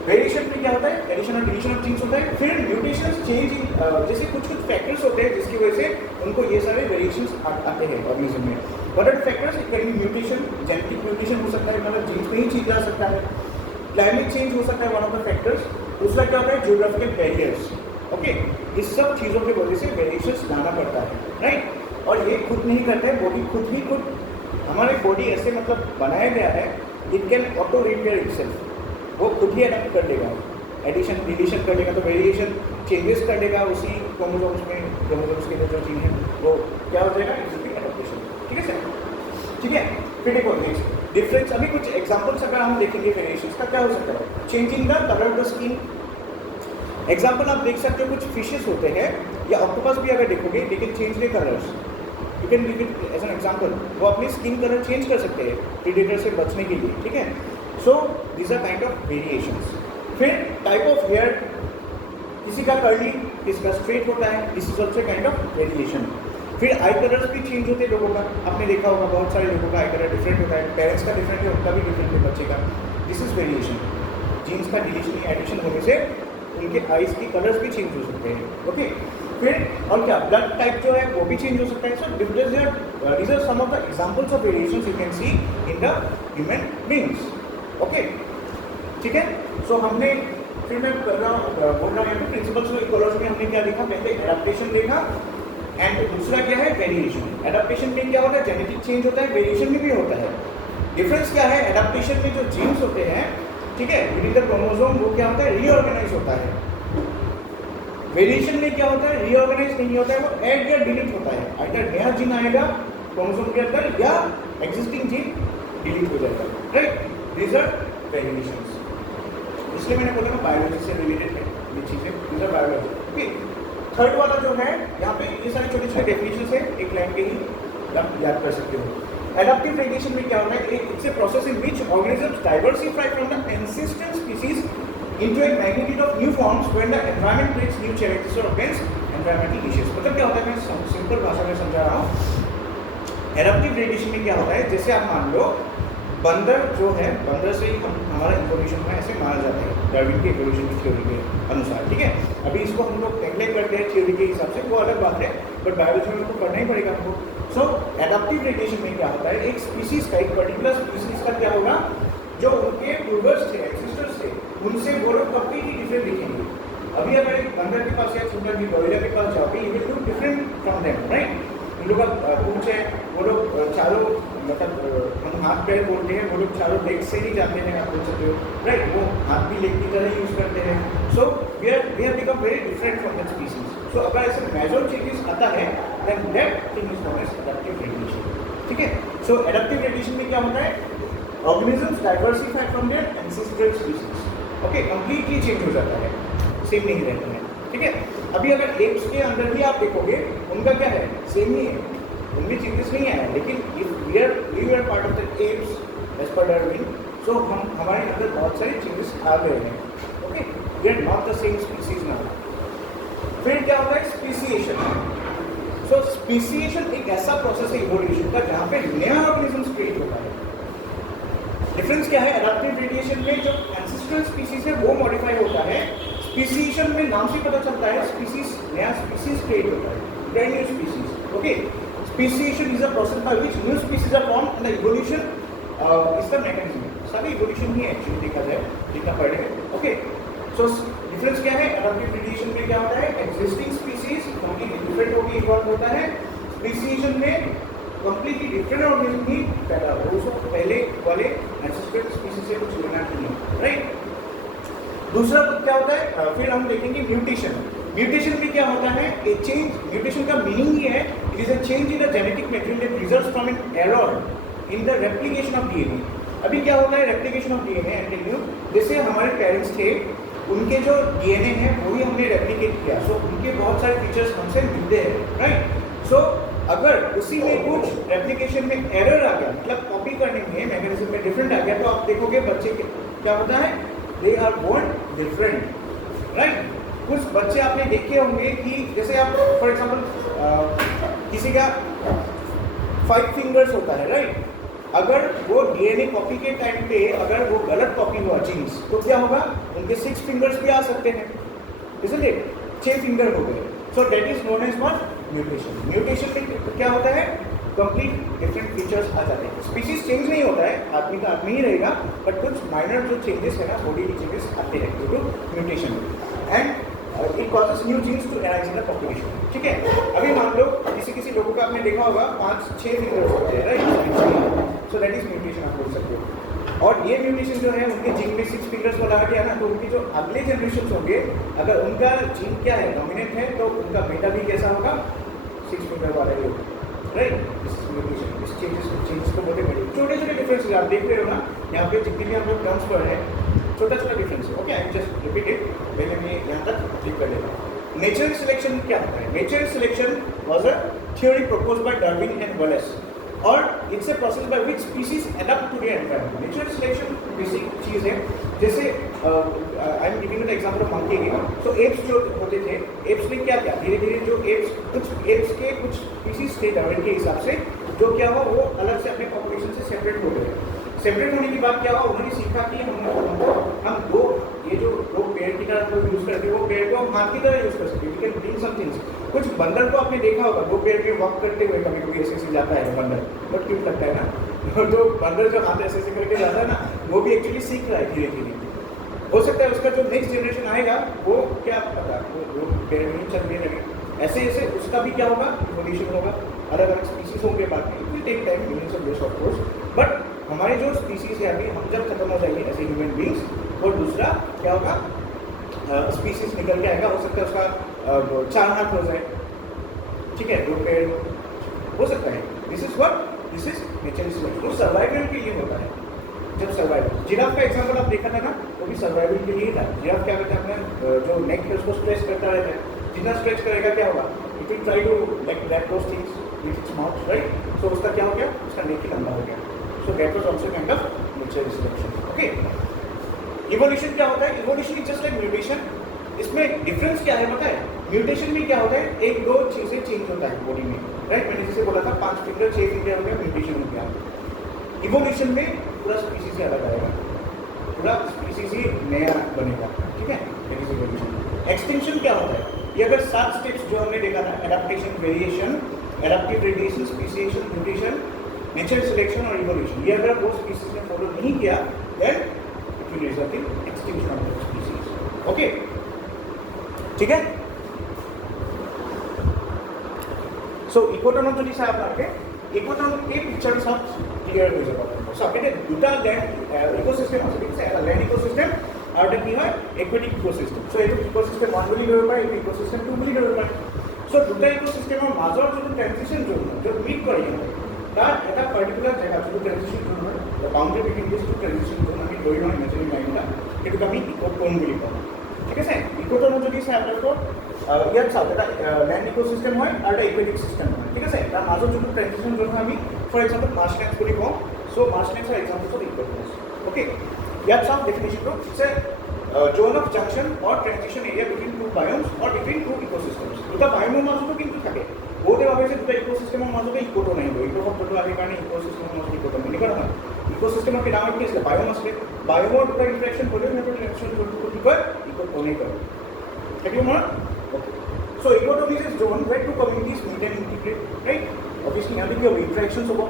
वेरिएशन में क्या होता है, एडिशन और डिलीशन ऑफ जीन्स होता है। फिर म्यूटेशंस चेंज इन जैसे कुछ फैक्टर्स होते हैं जिसकी वजह से उनको ये सारे वेरिएशंस आते हैं ऑर्गेनिज्म में। What are factors, it can be mutation, genetic mutation हो सकता है, मतलब जीन्स में ही चेंज आ सकता है। क्लाइमेट चेंज हो सकता है वन ऑफ द फैक्टर्स। दूसरा क्या होता है, जियोग्राफिकल बैरियर्स, ओके। इस सब चीज़ों की वजह से वेरिएशंस लाना पड़ता है, राइट। और ये खुद नहीं करता है बॉडी, खुद हमारे बॉडी ऐसे मतलब बनाया गया है, it can auto repair itself, वो खुद ही अडैप्ट कर लेगा, एडिशन डिलीशन कर लेगा, तो वेरिएशन चेंजेस कर लेगा उसी क्रोमोसोम्स में, क्रोमोसोम्स के जो जीन है वो क्या हो जाएगा, इसी एडैप्टेशन, ठीक है सर, ठीक है। फिर देखो नेक्स्ट डिफरेंस, अभी कुछ एग्जांपल्स अगर हम देखेंगे वेरिएशंस का, क्या हो सकता है, changing the colour of the skin. Example आप देख सकते हो, कुछ फिशेस होते हैं या ऑक्टोपस भी अगर देखोगे, they can change their colours, you can give it as an example, वो अपनी स्किन कलर चेंज कर सकते हैं प्रीडेटर से बचने के लिए, ठीक है। So these are kind of variations. फिर टाइप ऑफ हेयर, किसी का कर्ली, किसी का स्ट्रेट होता है, this is also kind of variation. फिर आई कलर्स भी चेंज होते हैं लोगों का, आपने देखा होगा बहुत सारे लोगों का आई कलर डिफरेंट होता है, पेरेंट्स का डिफरेंट है, उनका भी डिफरेंट है बच्चे का, दिस इज वेरिएशन। जीन्स का डिलीशन या एडिशन होने से उनके आईज की कलर्स भी चेंज हो सकते हैं, ओके। फिर और क्या, ब्लड टाइप जो है वो भी चेंज हो सकता है। सो these are some of the examples of variations you can see in the human beings, okay, ठीक है। सो हमने फिर मैं बोल रहा हूँ प्रिंसिपल्स ऑफ इकोलॉजी में हमने क्या देखा, पहले एडाप्टेशन देखा, एंड दूसरा क्या है, वेरिएशन। एडाप्टेशन में क्या होता है, जेनेटिक चेंज होता है, वेरिएशन में भी होता है। डिफरेंस क्या है, एडाप्टेशन में जो जीन्स होते हैं, ठीक है, विद इन द क्रोमोसोम, वो क्या होता है, रीऑर्गेनाइज होता है। वेरिएशन में क्या होता है, रीऑर्गेनाइज नहीं होता है, वो ऐड या डिलीट होता है। आइदर नया जीन आएगा क्रोमोसोम के अंदर या एग्जिस्टिंग जीन डिलीट हो जाएगा, राइट। These are variations. इसलिए मैंने बोला ना बायोलॉजी से रिलेटेड है ये चीजें, these are biology. Okay, third वाला जो है यहाँ पे ये सारी छोटी छोटी डेफिनेशन है, एक लाइन के ही आप याद कर सकते हो। Adaptive radiation में क्या होता है, it's a process in which organisms diversify from the ancestral species into a magnitude of new forms when the environment creates new challenges or against environmental issues। मतलब क्या होता है, मैं सिंपल भाषा में समझा रहा हूँ। एडाप्टिव रेडिएशन में क्या होता है, जैसे आप मान लो बंदर जो है, बंदर से ही हमारा इवोल्यूशन में ऐसे माना जाता है डार्विन के इवोल्यूशन की थ्योरी के अनुसार, ठीक है। अभी इसको हम लोग नेग्लेक्ट करते हैं थ्योरी के हिसाब से, वो अलग बात है, बट बायोलॉजी में तो करना ही पड़ेगा हमको। सो एडाप्टिव रेडिएशन में क्या होता है, एक स्पीसीज का, एक पर्टिकुलर स्पीसीज का क्या होगा, जो उनके पूर्वज थे, एंसेस्टर्स थे, उनसे वो लोग कंप्लीटली डिफरेंट दिखेंगे। अभी अगर एक बंदर के पास या चिंपैंजी गोरिल्ला के पास जाओगे, you will look different from them, right. उन लोग का पूंछ है, वो लोग चारों, मतलब हम हाथ पैर बोलते हैं, वो लोग चारों लेग से ही जाते हैं, आप बोल सकते हो, राइट। वो हाथ भी लेग की तरह यूज करते हैं। So we have become very different from that species. So अगर ऐसे मेजर चेंजेस आता है, then that thing is known as adaptive radiation, ठीक है। सो एडाप्टिव रेडिएशन में क्या होता है, organisms diversify from their ancestral species, okay, completely change हो जाता है, सेम नहीं रहता है, ठीक है। अभी अगर एप्स के अंदर भी आप देखोगे, उनका क्या है, सेम ही है, उनमें चेंजेस नहीं आया। लेकिन if we are part of the apes as per Darwin, so हम हमारे अंदर बहुत सारे चेंजेस आ गए हैं, okay. We are not the same species now. फिर क्या होता है, स्पीसीएशन। सो स्पीसीएशन एक ऐसा प्रोसेस है इवोल्यूशन का जहाँ पे नया ऑर्गेनिज्म क्रिएट होता है। डिफरेंस क्या है, एडाप्टिव रेडिएशन में जो एंसेस्ट्रल स्पीसीज है वो मॉडिफाई होता है, स्पीसीएशन में नाम से पता चलता है स्पीसीज, नया स्पीसीज क्रिएट होता है, brand new species, okay. Speciation is a process by which new species are formed and the evolution is the mechanism। सभी evolution ही एक्चुअली देखा जाए, देखना पड़ेगा, ओके। सो डिफरेंस क्या है, एडाप्टिव रेडिएशन में क्या होता है, एग्जिस्टिंग स्पीसीज कंप्लीटली डिफरेंट होकर इवॉल्व होता है, स्पीसीएशन में कंप्लीटली डिफरेंट ऑर्गेनिज्म ही पैदा हो, उसको पहले वाले एंसेस्ट्रल स्पीसीज से कुछ लेना नहीं है, राइट। दूसरा क्या होता है, फिर हम देखेंगे म्यूटेशन। म्यूटेशन में क्या होता है, ए चेंज, म्यूटेशन का मीनिंग ये है, it is a change in the genetic material that results from an error in the replication of DNA. अभी क्या होता है, रेप्लिकेशन ऑफ डीएनए, एंड जैसे हमारे पेरेंट्स थे, उनके जो डीएनए है वही हमने रेप्लिकेट किया, सो उनके बहुत सारे फीचर्स हमसे मिलते हैं, राइट। सो अगर उसी में कुछ रेप्लिकेशन में एरर आ गया, मतलब कॉपी करने में मैकेनिज्म में डिफरेंट आ गया, तो आप देखोगे बच्चे क्या होता है, they are born different, right. कुछ बच्चे आपने देखे होंगे कि जैसे आप फॉर एग्जांपल किसी का 5 फिंगर्स होता है, राइट। अगर वो डीएनए कॉपी के टाइम पे अगर वो गलत कॉपी हुआ जीन्स, तो क्या होगा, उनके 6 फिंगर्स भी आ सकते हैं, इसलिए 6 फिंगर हो गए। So that is known as what, mutation. Mutation में क्या होता है, कंप्लीट डिफरेंट फीचर्स आ जाते हैं। स्पीसीज चेंज नहीं होता है, आदमी का आदमी ही रहेगा, बट कुछ माइनर जो चेंजेस है ना, बॉडी के चेंजेस आते हैं due to mutation, and it causes new genes to arise in the population, ठीक है। अभी मान लो किसी लोगों का आपने देखा होगा 5-6 फिंगर्स होते हैं, right. So that is mutation, आप बोल सकते हो। और ये म्यूटेशन जो है, उनके जीन में 6 फिंगर्स को लगा दिया ना, तो उनके जो अगले जनरेशन होंगे, अगर उनका जीन क्या है, डोमिनेंट है, तो उनका बेटा भी कैसा होगा, 6 फिंगर वाला ही होगा, राइट। This is mutation. इस चेंजेस को बोलते हैं छोटे छोटे डिफरेंसेस, आप देख रहे हो ना यहाँ पे जितने भी हम लोग टर्म्स पढ़ रहे हैं, छोटा छोटा डिफरेंस है, okay. I just repeat it, पहले मैं यहाँ तक क्लिक कर लेता हूँ। नेचुरल सिलेक्शन क्या होता है, natural selection was a theory proposed by Darwin and Wallace, और it's a process by which species adopt to their environment. Natural selection basic चीज़ है, जैसे I am giving the example of monkey again. So apes जो होते थे, एप्स ने क्या किया, धीरे धीरे जो एप्स, कुछ एप्स के कुछ स्पीसीज थे डार्विन के हिसाब से, जो क्या हुआ, वो अलग से अपने पॉपुलेशन से सेपरेट हो गए। सेपरेट होने की बात क्या हुआ, उन्होंने सीखा कि हम दो, ये जो दो पेड़ की तरह को यूज़ करते हैं, वो पेड़ को हम हाथ की तरह यूज़ कर सकते हैं, we can bring some things. कुछ बंदर को आपने देखा होगा, दो पेड़ पे वॉक करते हुए कभी कभी ऐसे जाता है बंदर, बहुत क्यूट लगता है ना। तो बंदर जो हाथ ऐसे करके जाता है ना, वो भी एक्चुअली सीख रहा है धीरे धीरे। हो सकता है उसका जो नेक्स्ट जनरेशन आएगा, वो क्या पता, वो पेड़ नहीं चलने लगे, ऐसे ऐसे उसका भी क्या होगा, इवोल्यूशन होगा, अलग अलग स्पीसीज होंगे बाद में, it will take time, millions of years of course, but हमारे जो स्पीसीज है अभी, हम जब खत्म हो जाएंगे एज ए ह्यूमन बींग्स, और दूसरा क्या होगा, स्पीसीज निकल के आएगा, हो सकता है उसका 4 हाथ हो जाए, ठीक है, 2 पैर हो सकता है। दिस इज नेचुरल सिलेक्शन, वो सर्वाइवल के लिए होता है। जब सर्वाइवल, जिराफ का एग्जांपल आप देखा था ना, वो भी सर्वाइवल के लिए था। जिराफ क्या करता है, अपना जो नेक है उसको स्ट्रेच करता रहता है, जितना स्ट्रेच करेगा क्या होगा, it will try to like grab those things with its mouth, right, so उसका क्या हो गया, उसका नेक ही लंबा हो गया, so that was also kind of natural selection. Okay, evolution क्या होता है, evolution is just like mutation. इसमें डिफरेंस क्या है पता है, म्यूटेशन में क्या होता है, 1-2 चीजें चेंज होता है बॉडी में, राइट, मैंने जैसे बोला था 5 फिंगर 6 फिंगर हो गया, म्यूटेशन हो गया। इवोल्यूशन में पूरा स्पीसीज से अलग आएगा, पूरा स्पीसीज ही नया बनेगा, ठीक है, दैट इज इवोल्यूशन। एक्सटिंक्शन क्या होता है, ये अगर 7 स्टेप्स जो हमने देखा था, adaptation, variation, adaptive radiation, speciation, mutation, natural selection और इवोल्यूशन, ये अगर वो स्पीसीज ने फॉलो नहीं किया, then it will result in extinction of the species. Okay, ठीक है। सो ইকোটনত যদি চাই আপোনালোকে, ইকোটনত এই পিকচাৰ সব ক্লিয়াৰ হৈ যাব। সো আপুনি দুটা ল্যান্ড ইকোসিস্টেম আছে, ঠিক আছে, এটা ল্যান্ড ইকোসিস্টেম আৰু এটা কি হয়, একুৱেটিক ইকোসিস্টেম। সো এইটো ইকোসিস্টেম 1 বুলি ধৰিব পাৰে, এইটো ইকোসিস্টেম 2 বুলি ধৰিব পাৰে। সো দুটা ইকোসিস্টেমৰ মাজৰ যিটো ট্ৰানজিশন জোন, য'ত মিট কৰে তাৰ এটা পাৰ্টিকুলাৰ জেগা, যিটো ট্ৰানজিশন জোন হয়, বাউণ্ডাৰী বিটুইন দিছ টু ট্ৰানজিশন জোন আমি ধৰি লওঁ ইমেজিনেৰী লাইন এটা, সেইটোক আমি ইকোটোন বুলি কওঁ, ঠিক আছে। ইকোটোনত যদি চাই আপোনালোকৰ ইয়াত চাওক, এটা ল্যান্ড ইকোসিস্টেম হয় আৰু এটা ইকুৱেটিক চিষ্টেম হয়, ঠিক আছে। তাৰ মাজত যোনটো ট্ৰানজিশন জোন হয়, আমি ফৰ এক্সাম্পল মাৰ্শলেণ্ডছ বুলি কওঁ। So' marshlands are examples of ecotones. Okay, ইয়াত চাওক ডেফিনেশ্যনটো, it's a zone of junction or transition area between 2 biomes or between 2 ecosystems. দুটা বায়োমৰ মাজতো কিন্তু থাকে, বহুতে ভাবে যে দুটা ইকোসিস্টেমৰ মাজতে ইকোটোন আহিব, ইকো শব্দটো আহি কাৰণে ইকোসিস্টেমৰ মাজত ইকোটোন, এনেকুৱা নহয়। ইকোসিস্টেমৰ কি ডাঙৰ কি আছিলে, বায়োম আছিলে, বায়োমৰ দুটা ইণ্টাৰেকশ্যন কৰিলেও সিহঁতৰ ট্ৰানজিশন জোনটো কি কয়, ইকোটোনেই কয়। থাকিব মনত? Okay. So ecotone is a zone where 2 communities meet and integrate, right? Obviously, यहाँ पे क्या होगी, interactions होगा।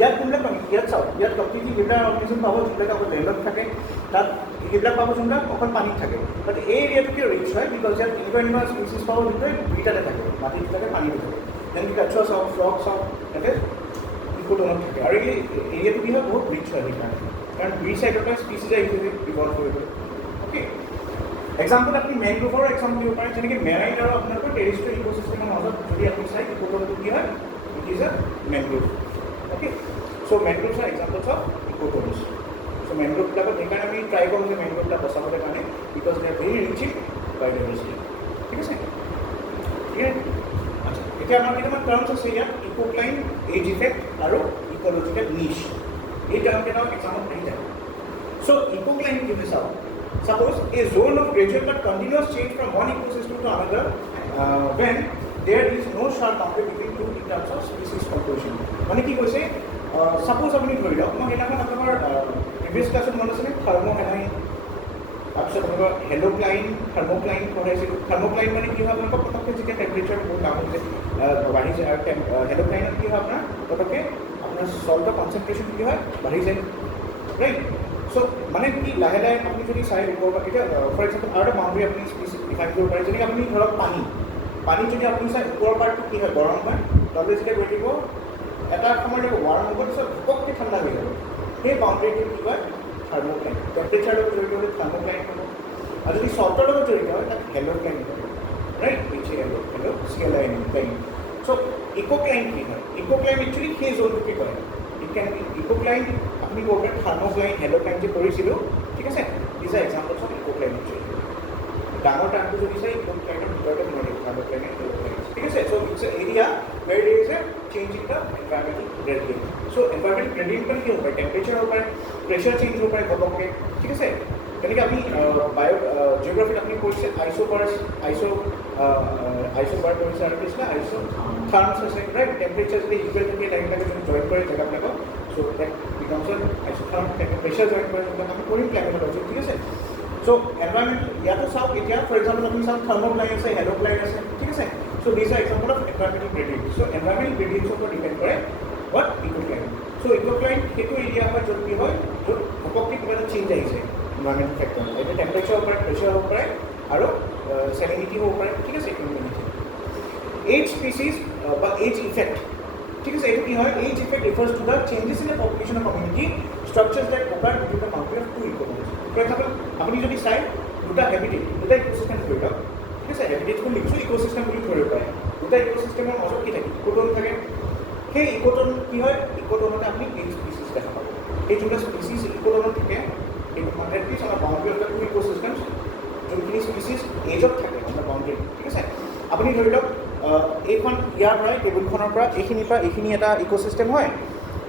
यार तुमने यार चाहो, यार completely different organism पावो, जिनका का वो डेवलप থাকে, তাত এইবিলাক পাবো যোনটা অকল পানীত থাকে। বাট এই এৰিয়াটো কি ৰিচ হয়, বিকজ ইয়াত ইনভাইৰনমেণ্টেল স্পেচিছ পাবো যোনটো দুইটাতে থাকে, মাটিত থাকে, পানীত থাকে। দেন কাছুৱা চাওক, ফ্ৰগ চাওক, তাতে ইকোটোনত থাকে। আৰু এই এৰিয়াটো কি হয়, বহুত ৰিচ হয় সেইকাৰণে, কাৰণ দুই চাইডৰ পৰা স্পেচিছ আহিছে ইভলভ কৰিবলৈ। অ'কে, এক্সাম্পল আপুনি মেংগ্ৰোভৰ এক্সাম্পল দিব পাৰে, যেনেকৈ মেৰাইন আৰু আপোনালোকৰ টেৰিষ্ট্ৰিয়েল ইকোচিষ্টেমৰ মাজত যদি আপুনি চাই, ইকোটোনটো কি হয়, it is A mangrove. Okay, চ' মেংগ্ৰোভছ আৰ এক্সাম্পলছ অফ ইকোটোনছ। চ' মেংগ্ৰোভবিলাকত সেইকাৰণে আমি ট্ৰাই কৰোঁ যে মেংগ্ৰোভবিলাক বচাবলৈ কাৰণে, because they are very rich in biodiversity, ঠিক আছে। ঠিক আছে, আচ্ছা, এতিয়া আমাৰ কেইটামান টাৰ্মছ আছে ইয়াত, ইকোক্লাইন, এজ ইফেক্ট আৰু ইক'লজিকেল নিচ। এই টাৰ্মকেইটাও এক্সামত আহি যায়। চ' ইকোক্লাইন কি হৈছে চাওক, suppose a zone of gradual but continuous change from one ecosystem to another when there is no sharp boundary between two in terms of species composition. মানে কি কৈছে, suppose আপুনি ধৰি লওক, মই সেইদিনাখন আপোনাৰ প্ৰিভিয়াছ ক্লাছত মনত আছেনে, থাৰ্মোহাইনাইন, তাৰপিছত আপোনালোকৰ হেলোক্লাইন, থাৰ্মোক্লাইন পঢ়াইছিলোঁ। থাৰ্মোক্লাইন মানে কি হয়, আপোনালোকৰ পটককৈ যেতিয়া টেম্পাৰেচাৰ বহুত ডাউন হৈ যায়, বাঢ়ি যায়, আৰু হেলোক্লাইনত কি হয়, আপোনাৰ পটককৈ আপোনাৰ চল্টৰ কনচেনট্ৰেশ্যন কি হয়, বাঢ়ি যায়, ৰাইট। চ' মানে কি, লাহে লাহে আপুনি যদি চাই ওপৰৰ পৰা, এতিয়া ফৰ এক্সাম্পল আৰু এটা বাউণ্ডেৰী আপুনি ডিফাইন কৰিব পাৰে, যেনেকৈ আপুনি ধৰক পানী যদি আপুনি চাই ওপৰৰ পাৰ্টটো কি হয়, গৰম হয়, তললৈ যেতিয়া গৈ থাকিব, এটা সময়ত ৱাৰ্ম হ'ব, তাৰপিছত ঘপককৈ ঠাণ্ডা হৈ যাব। সেই বাউণ্ডেৰীটো কি হয়, থাৰ্মোক্লাইন। টেম্পাৰেচাৰৰ লগত জড়িত হ'লে থাৰ্মোক্লাইন হ'ব, আৰু যদি চল্টৰ লগত জড়িত হয় তাত হেলোক্লাইন হ'ব, ৰাইট, CLIN ক্লাইন। চ' ইকোক্লাইন কি হয়, ইকোক্লাইন একচুৱেলি সেই জোনটোকে কয়। ইকোক্লাইন আপুনি ক'ব পাৰে থাৰ্মোক্লাইন, হেলোক্লাইন যে কৰিছিলোঁ, ঠিক আছে, দিছ আৰ এক্সাম্পলছ অফ ইকোক্লাইন। ডাঙৰ টাৰ্মটো যদি চাই, ইকোক্লাইনৰ ভিতৰতে সোমাই দিব, থাৰ্মোক্লাইন, হেলোক্লাইন, ঠিক আছে। So' it's area where there is a change in the environmental gradient. So environmental gradient पर क्या होता है, टेम्परेचर होता है, प्रेशर चेंज होता है घपकके, ठीक है। यानी कि अपनी बायो जियोग्राफी अपनी कोर्स से आइसोबर्स और किसका आइसोथर्म्स আছে, राइट। टेम्परेचर যদি ইকুৱেল থাকে, লাইনটাকে যদি জইন কৰে জেগাবিলাকক, so that becomes an isotherm. Pressure join কৰে আমি কৰিম ক্লাইমেটলজি, ঠিক আছে। সো এনভাইৰনমেণ্ট ইয়াতো চাওক, এতিয়া ফৰ এক্সাম্পল আপুনি চাওক, থাৰ্মোক্লাইন আছে, হেলোক্লাইন আছে, ঠিক আছে। So these are example of environmental gradients. So environmental gradients पर depend करे what ecoclimate. So ecoclimate हेतु एरिया पर जो भी हो, जो घपकके किबा এটা চেঞ্জ আহিছে environmental factor, এটা টেম্পারেচার উপরে, প্রেসার উপরে, আৰু salinity উপরে, ঠিক আছে, humidity। এজ স্পিচিজ বা এজ ইফেক্ট, ঠিক আছে, এইটো কি হয়, edge effect refers to the changes in the population of community structures like occur between the boundary of two economies. For example আপুনি যদি চাই দুটা হেবিটেট, দুটা ইক'চিষ্টেম ধৰি লওক, ঠিক আছে, হেবিটেটখন লিখিছোঁ ইক'চিষ্টেম বুলি ধৰিব পাৰে। দুটা ইক'চিষ্টেমৰ মাজত কি থাকে, ইক'টন থাকে। সেই ইক'টন কি হয়, ইক'টনতে আপুনি এজ স্পিচিছ দেখা পাব। এই যোনটা স্পিচিছ ইক'টনত থাকে, মানে এটলিষ্ট আমাৰ বাউণ্ডাৰী অফ দ্য টু ইক'চিষ্টেমছ, যোনখিনি স্পিচিছ এজত থাকে আমাৰ বাউণ্ডাৰী, ঠিক আছে। আপুনি ধৰি লওক এইখন ইয়াৰ পৰা টেবুলখনৰ পৰা এইখিনিৰ পৰা এইখিনি এটা ইক'চিষ্টেম হয়,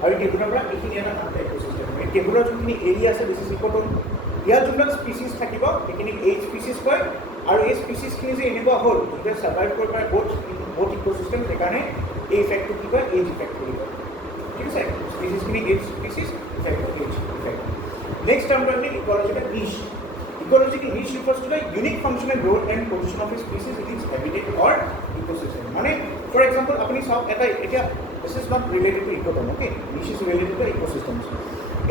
আৰু টেবুলৰ পৰা এইখিনি এটা ইক'চিষ্টেম হয়। টেবুলৰ যোনখিনি এৰিয়া আছে দিছ ইজ ইক'টন, ইয়াৰ যোনবিলাক স্পিচিছ থাকিব সেইখিনি এইজ স্পিচিছ কয়। আৰু এই স্পিচিছখিনি যে এনেকুৱা হ'ল যে ছাৰ্ভাইভ কৰিব পাৰে বহুত ইক'চিষ্টেম, সেইকাৰণে এই ইফেক্টটো কি কয়, এজ ইফেক্ট বুলি কয়, ঠিক আছে। স্পিচিছখিনি এজ স্পিচিছ, ইফেক্টটো এজ ইফেক্ট। নেক্সট টাৰ্মটো আপুনি ইক'লজিকেল নিচ। Ecological niche refers to the unique functional role and position of a species in its habitat or ecosystem. মানে for example আপুনি চাওক এটা এতিয়া this is not related to ecosystem, okay, niche is related to ecosystems.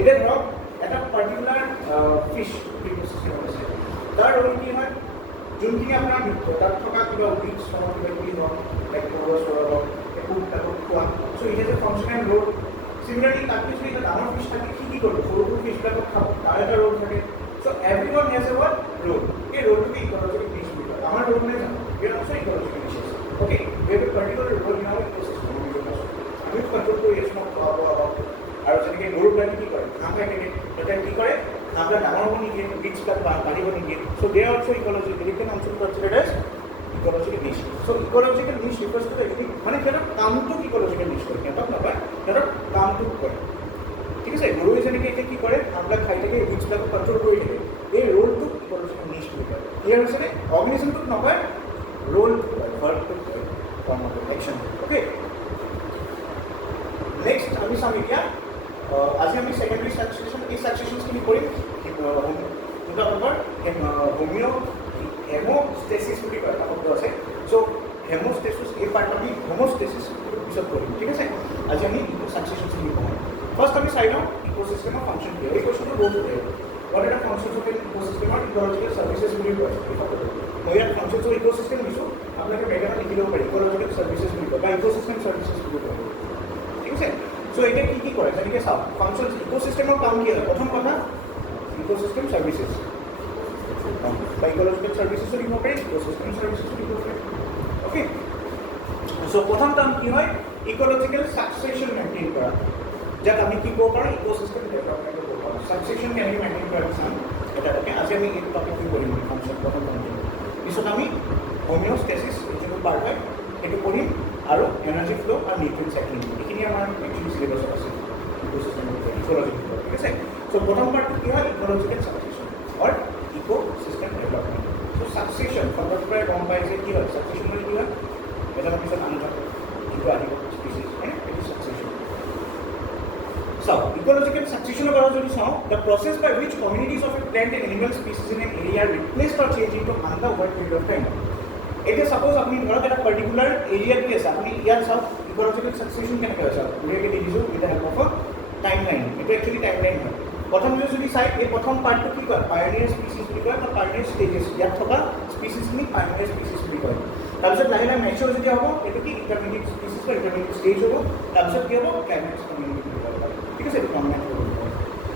এতিয়া ধৰক এটা পাৰ্টিকুলাৰ ফিছ ইক'চিষ্টেম আছে, তাৰ ৰ'ল কি হয়, যোনখিনি আপোনাৰ তাত থকা কিবা উদ্ভিদ কিবা কিবি হওক, লাইক পৰুৱা হওক, একো খোৱা, so' it is a functional role. Similarly তাত যদি এটা ডাঙৰ ফিছ থাকে, কি কৰিব, সৰু সৰু ফিছবিলাকক খাব, তাৰ এটা ৰ'ল থাকে। So everyone has a what role? A role to be ecological niche. Our role is we are also ecological niches. Okay, we have a particular role in our ecosystem. We control creation of আৰু যেনেকৈ গৰুবিলাকে কি কৰে, ঘাঁহ খাই থাকে, তেতিয়া কি কৰে, ঘাঁহবিলাক ডাঙৰ হ'ব নিদিয়ে, বীজবিলাক বাঢ়িব নিদিয়ে। So' they are also' ecological, they can also considered as ecological niche. So ecological niche refers to the মানে সিহঁতৰ কামটোক ecological niche কৰে, সিহঁতক নকয়, সিহঁতৰ কামটোক কৰে, ঠিক আছে। গৰুৱে যেনেকৈ এতিয়া কি কৰে, ঘাঁহবিলাক খাই থাকে, বীজবিলাকক কণ্ট্ৰল কৰি থাকে, এই ৰ'লটোক ইক'লজিকেল নিচ বুলি কয়। ক্লিয়াৰ হৈছেনে? অৰ্গেনিজমটোক নকয়, ৰ'লটোক কয়, ভাৰ্বটোক কয়, কৰ্মটোক, একশ্যনটোক। অ'কে, নেক্সট আমি চাম এতিয়া, আজি আমি ছেকেণ্ডাৰী ছাকচেশ্যন, এই ছাকচেশ্যনছখিনি কৰিম দুটা প্ৰকাৰ, হেম'ষ্টেচিছ বুলি কয় এটা শব্দ আছে। চ' হেম'ষ্টেচিছ, এই পাৰ্ট আমি হোম'ষ্টেচিছ পিছত কৰিম, ঠিক আছে। আজি আমি ছাকচেশ্যনছখিনি পঢ়াম। ফাৰ্ষ্ট আমি চাই লওঁ ইক'চিষ্টেমৰ ফাংচন কি হয়। এই কুৱেশ্যনটো বহুত সুধে, হোৱাট এটা ফাংচনছ অফ ইক'চিষ্টেমৰ ইক'লজিকেল ছাৰ্ভিচেছ বুলি কয় এই শব্দটো। মই ইয়াত ফাংচনছ অফ ইক'চিষ্টেম দিছোঁ, আপোনালোকে বেলেগত লিখি ল'ব পাৰি, ইক'লজিকেল ছাৰ্ভিচেছ বুলি কয় বা ইক'চিষ্টেম ছাৰ্ভিচেছ বুলি কয়, ঠিক আছে। চ' এতিয়া কি কৰে, যেনেকৈ চাওক ফাংচনছ ইক'চিষ্টেমৰ কাম কি হয়। প্ৰথম কথা ইক'চিষ্টেম ছাৰ্ভিচেছ বা ইক'লজিকেল ছাৰ্ভিচেছো দিব পাৰি, ইক'চিষ্টেম ছাৰ্ভিচেছো দিব পাৰি, অ'কে। চ' প্ৰথম কাম কি হয়, ইক'লজিকেল ছাকচেশ্যন মেইনটেইন কৰা, যাক আমি কি ক'ব পাৰোঁ, ইক'চিষ্টেম ডেভেলপমেণ্ট ক'ব পাৰোঁ। ছাকচেশ্যন কেনেকৈ মেইনটেইন কৰা চাম এটালৈকে। আজি আমি এইটো টপিকটো কৰিম, ফাংচন প্ৰথম কণ্টেইন। পিছত আমি হোমিঅ'ষ্টেচিছ যিটো পাৰ্ট হয় সেইটো পঢ়িম, আৰু এনাৰ্জি ফ্ল' আৰু নিউট্ৰিয়েণ্ট চাইক্লিং, এইখিনি আমাৰ একচুৱেলি চিলেবাছত আছে ইক'চিষ্টেমৰ ইক'লজিকেল, ঠিক আছে। চ' প্ৰথম পাৰ্টটো কি হয়, ইক'লজিকেল ছাকচেশ্যন অৰ ইক'চিষ্টেম ডেভেলপমেণ্ট। চ' ছাকচেশ্যন শব্দৰ পৰাই গম পাই যে কি হয়, ছাকচেশ্যন মানে কি হয়, এজনৰ পিছত আনজন যিটো আহিব স্পিচিছ, হয় এইটো ছাকচেশ্যন। So, ecological succession of যদি চাওঁ, the process by which communities of a plant and animal species in an area are replaced or changed into another over a period of time. এতিয়া সাপোজ আপুনি ধৰক এটা পাৰ্টিকুলাৰ এৰিয়াত কি আছে, আপুনি ইয়াত চাওক ইক'লজিকেল ছাকচেশ্যন কেনেকৈ হৈছে, ধুনীয়াকৈ দি দিছোঁ with the help of time line. এইটো একচুৱেলি টাইম লাইন হয়। প্ৰথমতে যদি চাই, এই প্ৰথম পাৰ্টটো কি কয়, পায়োনিয়াৰ স্পিচিছ বুলি কয় বা পায়োনিয়াৰ ষ্টেজেছ, ইয়াত থকা স্পিচিছখিনি পায়োনিয়াৰ স্পিচিছ বুলি কয়। তাৰপিছত লাহে লাহে মেচিয়ৰ যদি হ'ব, এইটো কি ইণ্টাৰমিডিয়েট স্পিচিছ বা ইণ্টাৰমিডিয়েট ষ্টেজ হ'ব। তাৰপিছত কি হ'ব, ক্লাইমেক্স কমিউনিটি বুলি কয়, ঠিক আছে।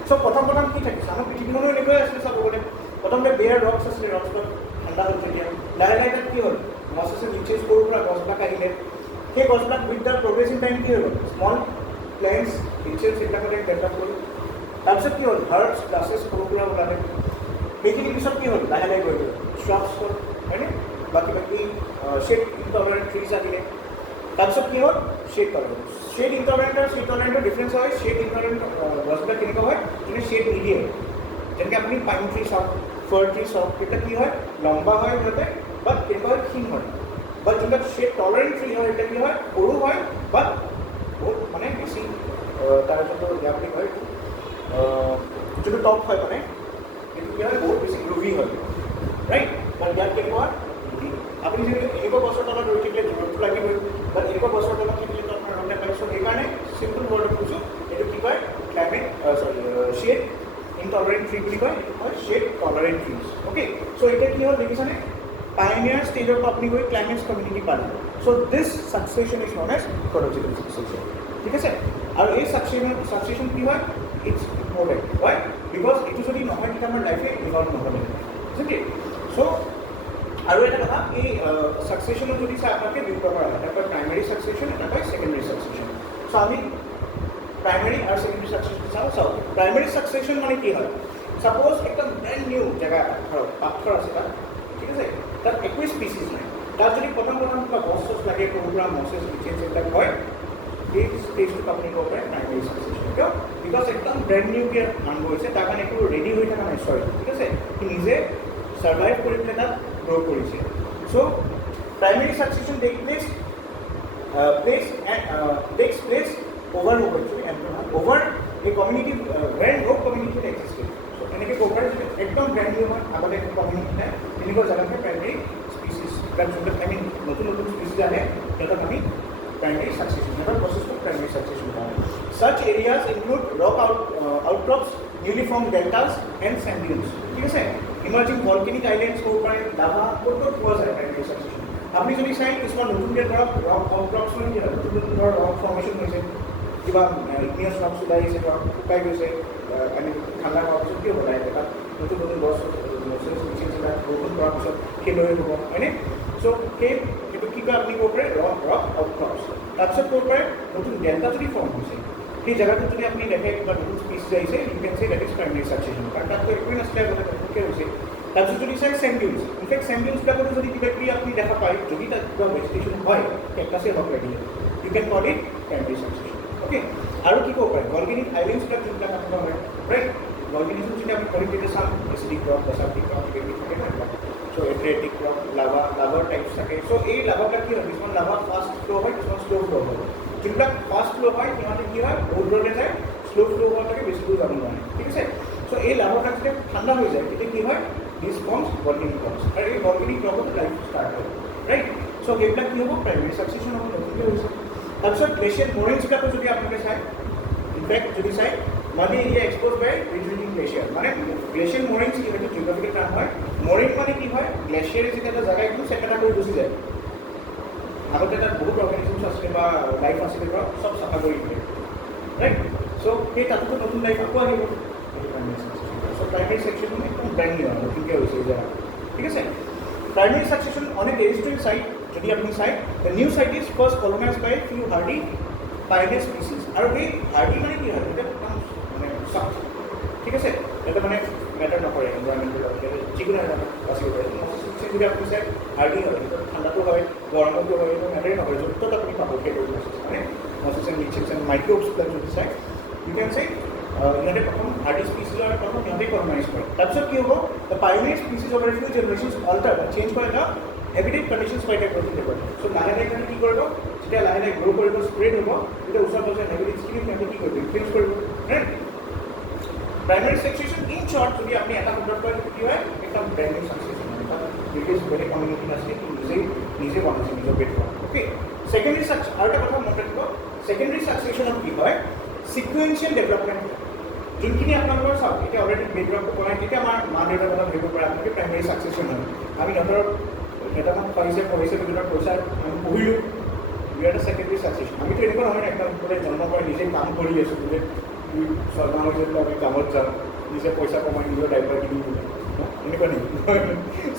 চ' প্ৰথম কি থাকিছে, আমাৰ পৃথিৱীখনো এনেকুৱাই আছিলে চাব গ'লে। প্ৰথমতে বেয়াৰ ৰক্স আছিলে, ৰক্সবিলাক ঠাণ্ডা হ'ল তেতিয়া, লাহে লাহে তাত কি হ'ল, গছ আছে, নিচেজ সৰুৰ পৰা গছবিলাক আহিলে, সেই গছবিলাক with the progress in time কি হৈ গ'ল, স্মল প্লেণ্টছ, নিচেজ এইবিলাকতে ডেভেলপ হ'ল। তাৰপিছত কি হ'ল, হাৰ্বছ, গ্ৰাছেছ সৰু সুৰা ওলালে। সেইখিনি পিছত কি হ'ল, লাহে লাহে গৈ গ'ল শ্ৰাবছ হ'ল, হয়নে, বা কিবা কিবি শ্বেড ইনটলাৰেণ্ট ট্ৰিজ আহিলে। তাৰপিছত কি হ'ল, শ্বেড টলাৰেণ্ট। শ্বেড ইনটলাৰেণ্ট আৰু শ্বেড টলাৰেণ্টৰ ডিফাৰেঞ্চ হয়, শ্বেড ইনটলাৰেণ্ট গছবিলাক কেনেকুৱা হয়, কিন্তু শ্বেড নিদিয়ে। যেনেকৈ আপুনি পাইন ট্ৰি চাওক, ফাৰ ট্ৰি চাওক, তেতিয়া কি হয়, লম্বা হয় সিহঁতে, বাট কেনেকুৱা হয়, ক্ষীণ হয়। বাট যোনবিলাক শ্বেড টলাৰেণ্ট ট্ৰি হয়, এতিয়া কি হয়, সৰু হয়, বাট বহুত মানে বেছি তাৰ যোনটো ইয়াৰ বুলি কয়, যোনটো টপ হয় মানে সেইটো কি হয়, বহুত বেছি গ্ৰুভি হয়, ৰাইট। বাট ইয়াত কেনেকুৱা হয়, আপুনি যদি এনেকুৱা গছৰ তলত ৰৈ থাকিলে জোৰটো লাগিবই, বাট এনেকুৱা গছৰ তলত থাকিলেতো আপোনাৰ ৰ'দ নাপায়। চ' সেইকাৰণে চিম্পল ৱৰ্ডত কৈছোঁ, এইটো কি কয়, ক্লাইমেট শ্বেড ইনটলাৰেণ্ট ট্ৰি বুলি কয়, এইটো হয় শ্বেড টলাৰেণ্ট ট্ৰিজ, অ'কে। চ' এতিয়া কি হ'ল দেখিছানে, pioneer stage of अपनी कोई climax community पाला. So this succession is known as chronological succession. ठीक है सर? और ये succession की हुआ it's important. Why? Because it is only নহয় कि हमारे life में involve নহয়. ठीक है? So আৰু এটা কথা এই succession যদি চাই আপোনালোকে দুই প্ৰকাৰ আছে. এটা primary succession, এটা secondary succession. So আমি primary আৰু secondary succession চাওঁ. So primary succession মানে কি হয়? Suppose একটা brand new জায়গা পাথৰ আছে তাত. ঠিক আছে? তাত একো স্পিচিছ নাই. তাত যদি প্ৰথম কিবা গছ লাগে কোনোবা মছেছ কিচেন এইবিলাক হয় এই ষ্টেজটো আপুনি ক'ব পাৰে প্ৰাইমেৰী সাকসেছন কিয় বিকজ একদম ব্ৰেণ্ড নিউ কে মানুহ হৈছে তাৰ কাৰণে একো ৰেডি হৈ থকা নাই চৰি ঠিক আছে সি নিজে সাৰ্ভাইভ কৰি পেলাই তাত গ্ৰ' কৰিছে so' primary succession takes place over actually and over a community where no community existed so এনেকৈ ক'ব পাৰে একদম ব্ৰেণ্ড নিউ হয় আগতে একো কমিউনিটি নাই তেনেকুৱা জেগাতে প্ৰাইমেৰী স্পিচিছ I mean নতুন স্পিচিছ আহে সিহঁতক আমি primary succession. Another process of primary succession. Such areas include rock outcrops, newly formed deltas, and sand dunes. ठीक है emerging volcanic islands हो पाए lava को cause है primary succession. आपने जो लिखा है इसमें नতুন के rock outcrops में क्या नতুन rock formation में से किबा igneous rocks उदाई से rock उकाई गए से यानी खाना rock से क्या होता है देखा नতুन boss मोसेस नीचे से नতুन rock सब खेलोए हुआ है ना so के কিন্তু কি কা আপনি কোপৰে rock outcrops তাৰপিছত কোপৰে নতুন ডেল্টা যদি ফৰ্ম হৈছে সেই জায়গাটো যদি আপনি দেখে বা নতুন স্পিচ যাইছে you can say that is primary succession কাৰণ তাত একো নাছিলে কি হৈছে তাৰপিছত যদি চাই sand dunes in fact sand dunes বিলাকতো যদি কিবা কিবি আপনি দেখা পায় যদি তাত কিবা ভেজিটেশ্যন হয় কেকটাছে হক লাগিলে you can call it primary succession okay আৰু কি কোপৰে ভলকেনিক আইল্যান্ডছ বিলাক যোনবিলাক আপোনাৰ হয় ৰাইট ভলকেনিজম যদি আমি কৰি দিতে চাম এচিডিক ৰক বাসাল্টিক ৰক কিবি থাকে না so Adriatic rock lava types থাকে so এই লাভাটা কি হয় কিছুমান লাভা ফাস্ট ফ্লো হয় কিছুমান স্লো ফ্লো হয় যেটা ফাস্ট ফ্লো হয় সিহঁতে কি হয় বহুত দূৰলৈ যায় স্লো ফ্লো হোৱা থাকে বেছি দূৰ যাব নোৱাৰে ঠিক আছে so এই লাভাটা যেতিয়া ঠাণ্ডা হৈ যায় তেতিয়া কি হয় দিস ফৰ্মস ভলকেনিক ৰকস আৰু এই ভলকেনিক ৰকত লাইফ ষ্টাৰ্ট হয় ৰাইট so এইবিলাক কি হ'ব প্ৰাইমেৰী সাকসেছন হ'ব নতুনকৈ হৈছে তাৰপিছত গ্লেচিয়াৰ মৰেইনছবিলাকো যদি আপোনালোকে চাই ইনফেক্ট যদি চাই muddy area exposed by retreating glacier মানে গ্লেচিয়ার মোরেইনস কি হয় জিওগ্রাফিক্যাল টার্ম হয় মোরেইন মানে কি হয় গ্লেচিয়ারে যেটা জায়গা একদম সেটা করে গুছি যায় আগতে তাত বহুত অর্গানিজমস আছে বা লাইফ আছে সব সাফা কৰি দিয়ে রাইট সো এই তাতো নতুন লাইফ আকৌ আহিব সো প্রাইমারি সেকশন একদম ব্র্যান্ড নিউ হয় নতুনকৈ হৈছে জায়গা ঠিক আছে primary succession on a territorial site যদি আপনি চাই the new site is first colonised by few hardy pioneer species আৰু এই হাৰ্ডি মানে কি হয় এটা সফট ঠিক আছে এটা মানে ম্যাটার নকৰে এনভায়রনমেন্টেল যিকোনো এটা বাচিব পাৰে যদি আপুনি চাই হাৰ্ডি হয় ঠাণ্ডাটো হয় গৰমটো হয় এইটো ম্যাটাৰে নকৰে য'ত আপুনি পাব সেইটো মানে মচিছেন মিক্সেন মাইক্ৰ'বছবিলাক যদি চাই ইউ কেন চাই ইহঁতে প্ৰথম হাৰ্ডি স্পিচিছৰ প্ৰথম সিহঁতে কলনাইজ কৰে তাৰপিছত কি হ'ব the pioneer species over few generations alter change কৰে না habitat conditions by the growing level so' লাহে লাহে কি কৰিব যেতিয়া লাহে লাহে গ্ৰ' কৰিব স্প্ৰেড হ'ব তেতিয়া ওচৰ পাজৰ হেবিটেটছখিনি সিহঁতে কি কৰিব ইনফ্লুৱেঞ্চ কৰিব প্রাইমারি সাকসেশন ইন শর্ট যদি আপনি এটা কন্ট্রোল করেন কি হয় একটা brand new succession British very community আছে নিজে বানাচ্ছে নিজের বেড ওকে সেকেন্ডারি সাকসেশন আর একটা কথা মনে রাখবো সেকেন্ডারি সাকসেশন কি হয় সিকুয়েন্সিয়াল ডেভেলপমেন্ট যোনখিনি আপোনালোকৰ চাওক এতিয়া অলৰেডি বেডৰকটো বনাই তেতিয়া আমাৰ মা দেউতাৰ কথা ভাবিব পাৰে আপোনালোকে প্ৰাইমেৰী সাকসেশন হয় আমি সিহঁতৰ কেইটামান পঢ়িছে ভিতৰত পইচা আমি পঢ়িলোঁ we are the secondary succession আমিতো এনেকুৱা নহয় না একদম বোলে জন্ম কৰি নিজে কাম কৰি আছোঁ বোলে ছয়মাহৰ যদি আমি কামত যাওঁ নিজে পইচা কমাই নিজৰ ডাইপাৰ কিনি বোলে এনেকুৱা নেকি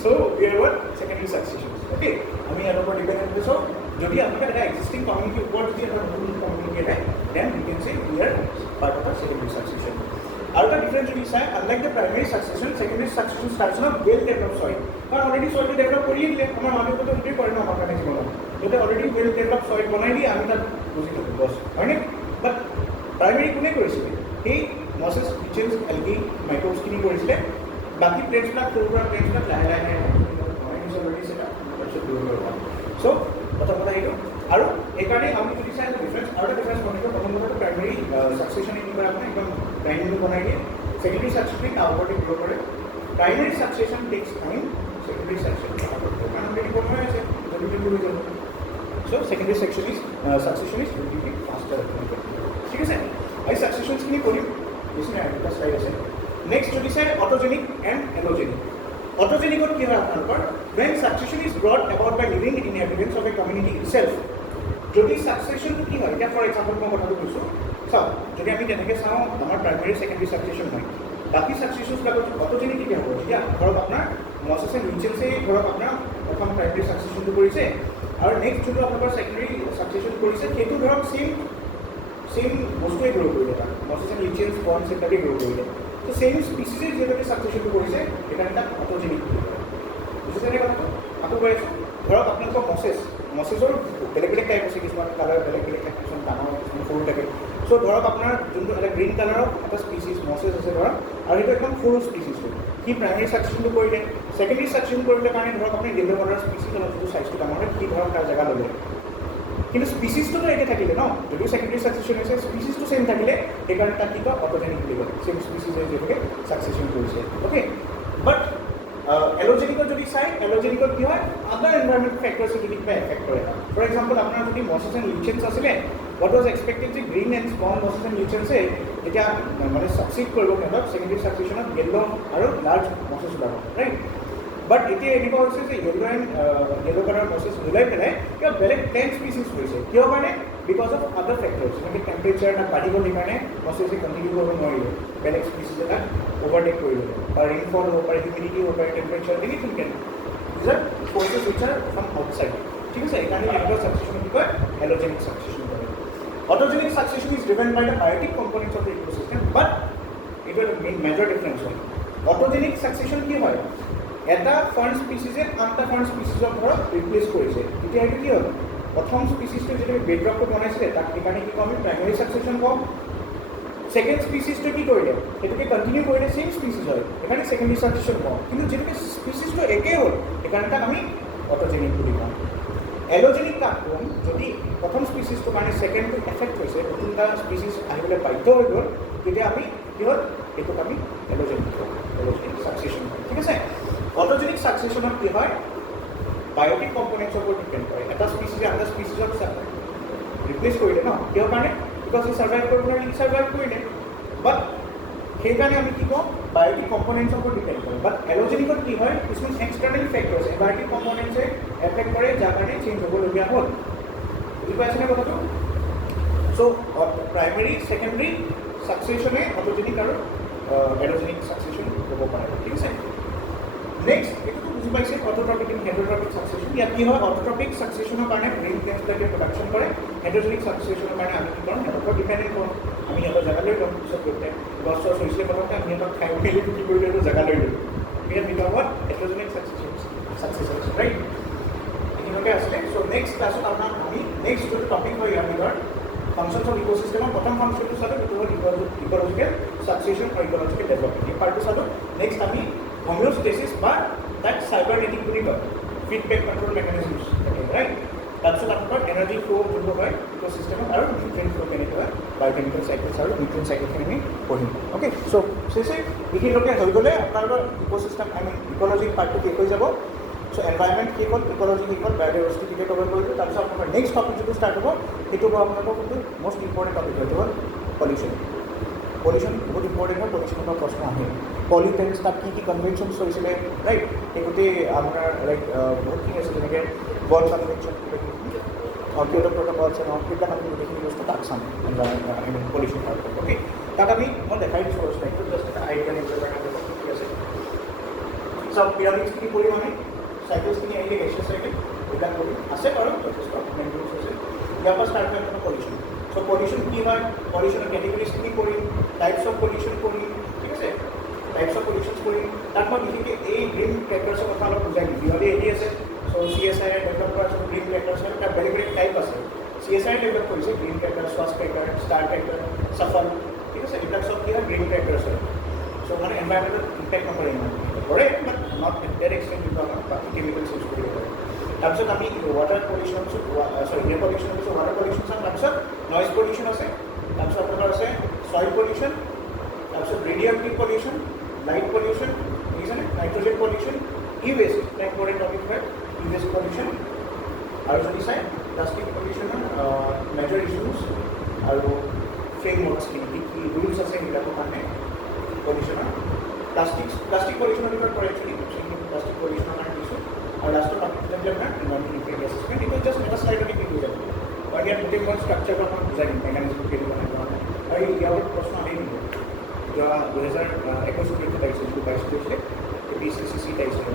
so' we are what secondary succession okay আমি ইয়াৰ ওপৰত ডিপেণ্ডেণ্ট হৈছোঁ যদি আপোনাৰ এটা এক্সিষ্টিং কমিউনিটিৰ ওপৰত যদি এটা নতুন কমিউনিটি আহে দেন উই কেন চে we are part of the secondary succession আৰু এটা ডিফাৰেঞ্চ যদি চাই unlike the primary succession secondary succession starts on well develop চইল কাৰণ অলৰেডি চইলটো ডেভেলপ কৰিয়ে দিলে আমাৰ মানুহটো সেইটোৱে কৰে ন আমাৰ কাৰণে জীৱনত যদি অলৰেডি ৱেল ডেভেলপ চইল বনাই দিয়ে আমি তাত বুজি থাকোঁ বছ হয়নে বাট প্ৰাইমেৰী কোনে কৰিছিলে সেই মছেছ কিচেনছ এলগি মাইক্ৰ'বছখিনি কৰিছিলে বাকী প্লেন্টছবিলাক সৰু সুৰা প্লেন্টছবিলাক লাহে লাহে অলৰেডি সেটা তাৰপিছত দূৰ কৰিব চ' প্ৰথম কথা এইটো আৰু এইকাৰণে আমি যদি চাই ডিফাৰেঞ্চ আৰু এটা ডিফাৰেঞ্চ বনাই প্ৰথম কথাটো প্ৰাইমেৰী সাকসেশন কি কৰে আপোনাৰ একদম ব্ৰেণ্ড বনাই দিয়ে সেকেন্ডাৰী সাকসেশন তাৰ ওপৰতে গ্ৰ' কৰে primary succession takes time secondary succession কাৰণ অলৰেডি বনোৱাই আছে জলদি হৈ যাব চ' secondary succession is relatively faster ঠিক আছে এই সাকসেশনছখিনি কৰিম বেছি নাই এটা স্লাইড আছে নেক্সট যদি চাই অটোজেনিক এণ্ড এলোজেনিক অটোজেনিকত কি হয় আপোনালোকৰ when succession is brought about by living inhabitants of a community itself যদি সাকসেশনটো কি হয় এতিয়া ফৰ এক্সাম্পল মই কথাটো কৈছোঁ চাওক যদি আমি তেনেকৈ চাওঁ আমাৰ প্ৰাইমেৰী সেকেন্ডাৰী সাকসেশন হয় বাকি সাকসেশনবিলাকত অটোজেনিক কেতিয়া হ'ব যেতিয়া ধৰক আপোনাৰ মছেছে লিঞ্চেলছে ধৰক আপোনাৰ প্ৰথম প্ৰাইমেৰী সাকসেশনটো কৰিছে আৰু নেক্সট যোনটো আপোনালোকৰ সেকেন্ডাৰী সাকসেশন কৰিছে সেইটো ধৰক সেম বস্তুৱে গ্ৰ' কৰিলে তাত মছেছে লিঞ্চেলছ বন্ডছ ইত্যাদি গ্ৰ' কৰিলে তো সেম স্পিচিছে যিহেতুকে সাকসেশনটো কৰিছে সেইকাৰণে তাক অটোজেনিক বুলি কয় বুজিছেনে কথাটো আকৌ কৈ আছোঁ ধৰক আপোনালোকৰ মছেছৰ বেলেগ বেলেগ টাইপ আছে কিছুমান কালাৰ বেলেগ বেলেগ থাকে কিছুমান ডাঙৰ কিছুমান সৰু থাকে চ' ধৰক আপোনাৰ যোনটো এটা গ্ৰীণ কালাৰৰ এটা স্পিচিছ মছেছ আছে ধৰক আৰু সেইটো একদম সৰু স্পিচিছটো সি প্ৰাইমেৰী সাকসেশনটো কৰিলে সেকেন্ডাৰী সাকসেশন কৰিলে কাৰণে ধৰক আপুনি য়েল্ল' কালাৰৰ স্পিচিছ অলপ যিটো চাইজটো ডাঙৰ হয় সি ধৰক তাৰ জেগা ল'লে কিন্তু স্পিচিছটোতো একে থাকিলে ন যদিও সেকেন্ডাৰী সাকসেশন হৈছে স্পিচিছটো সেম থাকিলে সেইকাৰণে তাক কি কয় অটোজেনিক বুলি কয় সেম স্পিচিছে যিহেতুকে সাকসেশন কৰিছে অ'কে বাট এলোজেনিকত যদি চাই এলোজেনিকত কি হয় আদাৰ এনভাইৰনমেণ্ট ফেক্টৰ্ছে যদি কিবা এফেক্ট কৰে ফৰ এক্সাম্পল আপোনাৰ যদি মছেছ এণ্ড লিউচেন্স আছিলে what was expected যে গ্ৰীণ এণ্ড স্মল মছেছ এণ্ড লিউচেন্সে এতিয়া মানে সাকচিড কৰিব সিহঁতক সেকেন্ডাৰী সাকসেশনত য়েল্ল' আৰু লাৰ্জ মছেছ ওলাব ৰাইট বাট এতিয়া এনেকুৱা হৈছে যে য়েল্ল' কালাৰ মছেছ ওলাই পেলাই কিবা বেলেগ 10 স্পিচিছ হৈছে কিয় কাৰণে বিকজ অফ আদাৰ ফেক্টৰ্ছ যেনেকৈ টেম্পাৰেচাৰ এটা বাঢ়ি গ'ল সেইকাৰণে মছেছে কণ্টিনিউ কৰিব নোৱাৰিলে বেলেগ স্পিচিছ এটা অভাৰটেক কৰি ল'লে বা ৰেইনফল হ'ব পাৰে হিউমিডিটি হ'ব পাৰে temperature anything can these are forces which are from outside ঠিক আছে সেইকাৰণে এনেকুৱা সাকসেশন কি কয় এলোজেনিক সাকসেশন কৰে autogenic succession is driven by the biotic components of the ecosystem but এইটো এটা মেজৰ ডিফাৰেঞ্চ হয় অটোজেনিক সাকসেশন কি হয় এটা ফাৰ্ণ স্পিচিছে আনটা ফাৰ্ণ স্পিচিছক ধৰক ৰিপ্লেচ কৰিছে তেতিয়া এইটো কি হ'ল প্ৰথম স্পিচিছটো যেতিয়া বেডৰকটো বনাইছিলে তাক সেইকাৰণে কি কওঁ আমি প্ৰাইমেৰী সাকসেশন কওঁ সেকেন্ড স্পিচিছটো কি কৰিলে সেইটোকে কণ্টিনিউ কৰিলে সেম স্পিচিছ হয় সেইকাৰণে সেকেন্ডাৰী সাকসেশন কওঁ কিন্তু যিটোকে স্পিচিছটো একেই হ'ল সেইকাৰণে তাক আমি অটোজেনিক বুলি কওঁ এলোজেনিক কাক ক'ম যদি প্ৰথম স্পিচিছটো কাৰণে সেকেণ্ডটো এফেক্ট হৈছে নতুনটা স্পিচিছ আহিবলৈ বাধ্য হৈ গ'ল তেতিয়া আমি কি হ'ল এইটোক আমি এলোজেনিক কওঁ এলোজেনিক সাকসেশন ঠিক আছে অটোজেনিক সাকসেশনত কি হয় বায়'টিক কম্পনেণ্টছৰ ওপৰত ডিপেণ্ড কৰে এটা স্পিচিছে আনটা স্পিচিছক ৰিপ্লেচ কৰিলে ন কিয় কাৰণে বিকজ ই ছাৰ্ভাইভ কৰিব নোৱাৰে ই ছাৰ্ভাইভ কৰিলে বাট সেইকাৰণে আমি কি কওঁ বায়'টিক কম্পনেণ্টছৰ ওপৰত ডিপেণ্ড কৰে বাট এলোজেনিকত কি হয় কিছুমান এক্সটাৰ্নেল ফেক্টৰ্ছ বায়'টিক কম্পনেণ্টছে এফেক্ট কৰে যাৰ কাৰণে চেঞ্জ হ'বলগীয়া হ'ল বুজি পাইছেনে কথাটো চ' প্ৰাইমেৰী সেকেন্ডাৰী সাকসেশনে অটোজেনিক আৰু এলোজেনিক সাকসেশন হ'ব পাৰে ঠিক আছে নেক্সট এইটোতো বুজি পাইছে অটোট্ৰপিক এণ্ড হেটেৰট্ৰপিক সাকসেশন ইয়াত কি হয় অটোট্ৰপিক সাকসেশনৰ কাৰণে গ্ৰীণ প্লেণ্টছবিলাকে প্ৰডাকশ্যন কৰে হেটেৰট্ৰপিক সাকসেশনৰ কাৰণে আমি কি কৰোঁ সিহঁতৰ ডিপেণ্ডেণ্ট কৰোঁ আমি সিহঁতৰ জেগা লৈ লওঁ পিছত গৈ পেলাই গছ চছ হৈছিলে প্ৰথমতে আমি সিহঁতক খাই মেলি কি কৰিলোঁ সেইটো জেগা লৈ ল'লোঁ ইয়াত ভিতৰত হেটেৰট্ৰপিক সাকসেশন ৰাইট এইখিনিকে আছিলে চ' নেক্সট ক্লাছত আপোনাক আমি নেক্সট যোনটো টপিক হয় ইয়াৰ ভিতৰত ফাংচনছ অফ ইক'চিষ্টেমৰ প্ৰথম ফাংচনটো চালোঁ সেইটো হ'ল ইক'লজিকেল সাকসেশন আৰু ইক'লজিকেল ডেভেলপমেণ্ট এই পাৰ্টটো চালোঁ নেক্সট আমি হোমিঅ'ষ্টেচিছ বা তাক চাইবাৰনেটিক বুলি কয় ফিডবেক কণ্ট্ৰল মেকানিজমছ ৰাইট তাৰপিছত আপোনাৰ এনাৰ্জি ফ্ল' যোনটো হয় ইক'চিষ্টেমত আৰু নিউট্ৰিয়েণ্ট ফ্ল' কেনেকৈ হয় বায়'কেমিকেল চাইকেলছ আৰু নিউট্ৰিয়েণ্ট চাইকেলখিনি আমি পঢ়িম অ'কে চ' চেছে এইখিনিলৈকে হৈ গ'লে আপোনালোকৰ ইক'চিষ্টেম ইক'লজিক পাৰ্টটো শেষ হৈ যাব চ' এনভাইৰনমেণ্ট শেষ হ'ল ইক'লজি শেষ হ'ল বায়'ডাইভাৰ্চিটি কেতিয়া কভাৰ কৰিলোঁ তাৰপিছত আপোনাৰ নেক্সট টপিক যিটো ষ্টাৰ্ট হ'ব সেইটো হ'ব আপোনালোকৰ কিন্তু মষ্ট ইম্পৰ্টেণ্ট টপিক সেইটো হ'ল পলিউশ্যন বহুত ইম্পৰ্টেণ্ট হয় পলিউশ্যনৰ পৰা প্ৰশ্ন আহে পলিউটেন্স তাত কি কনভেনশ্যনছ হৈছিলে ৰাইট এই গোটেই আপোনাৰ লাইক বহুতখিনি আছে যেনেকৈ বৰ্ড কনভেনশ্যন কিয়োটো প্ৰট'কলছ সেইবিলাক আমি গোটেইখিনি বস্তু তাক চাম পলিউশ্যন পাৰ্ট অ'কে তাত আমি মই দেখাই দিছোঁ স্লাইডটো জাষ্ট এটা আইডিয়া নিজৰ কাৰণে ঠিক আছে চব পিৰামিডছখিনি কৰিম আমি চাইকেলছখিনি আহিলে গেছিয়াছ চাইকেল এইবিলাক কৰিম আছে বাৰু যথেষ্ট মেইনটেনেন্স আছে ইয়াৰ পৰা ষ্টাৰ্ট কৰিম আপোনাৰ পলিউশ্যন চ' পলিউশ্যন কি হয় পলিউশ্যনৰ কেটেগৰিজখিনি কৰিম টাইপছ অফ পলিউশ্যন কৰিম ঠিক আছে টাইপছ অফ পলিউশ্যনছ কৰিম তাত মই বিশেষকৈ এই গ্ৰীণ ক্ৰেকাৰ্ছৰ কথা অলপ বুজাই দিম ইহঁতে এৰি আছে চ' CSIR ডেভেলপ কৰা গ্ৰীণ ক্ৰেকাৰ্ছ হয় তাৰ বেলেগ বেলেগ টাইপ আছে CSIR ডেভেলপ কৰিছে green cracker SWAS cracker STAR cracker SAFAL ঠিক আছে এইবিলাক চব কি হয় গ্ৰীণ ক্ৰেকাৰ্ছ হয় চ' মানে এনভাইৰনমেণ্টত ইম্পেক্ট নকৰে ইমান কৰে বাট নট ডেট এক্সটেণ্ট যিটো আমাক বাকী কেমিকেলছ ইউজ কৰিব পাৰে তাৰপিছত আমি ৱাটাৰ পলিউশ্যন এয়াৰ পলিউশ্যন আছে ৱাটাৰ পলিউশ্যন চাম তাৰপিছত নইজ পলিউশ্যন আছে তাৰপিছত আপোনাৰ আছে ছইল পলিউশ্যন তাৰপিছত ৰেডিঅ'এক্টিভ পলিউশ্যন লাইট পলিউশ্যন বুজিছেনে নাইট্ৰজেন পলিউশ্যন ই ৱেষ্ট এটা ইম্পৰ্টেণ্ট টপিক হয় ই ৱেষ্ট পলিউশ্যন আৰু যদি চাই প্লাষ্টিক পলিউশ্যনৰ মেজৰ ইছ্যুজ আৰু ফ্ৰেমৱৰ্কছখিনি কি ৰুলছ আছে সেইবিলাকৰ কাৰণে পলিউশ্যনৰ প্লাষ্টিক পলিউশ্যনৰ ভিতৰত পৰে একচুৱেলি মই ষ্ট্ৰাকচাৰটো আপোনাক বুজাই দিম, মেকানিজমটো কেনেকুৱা ধৰণৰ আৰু ইয়াৰ ওপৰত প্ৰশ্ন আহি নিব। যোৱা 2021 পৰীক্ষাত আহিছিল, 22 কৰিছিলে PCCC আহিছিলে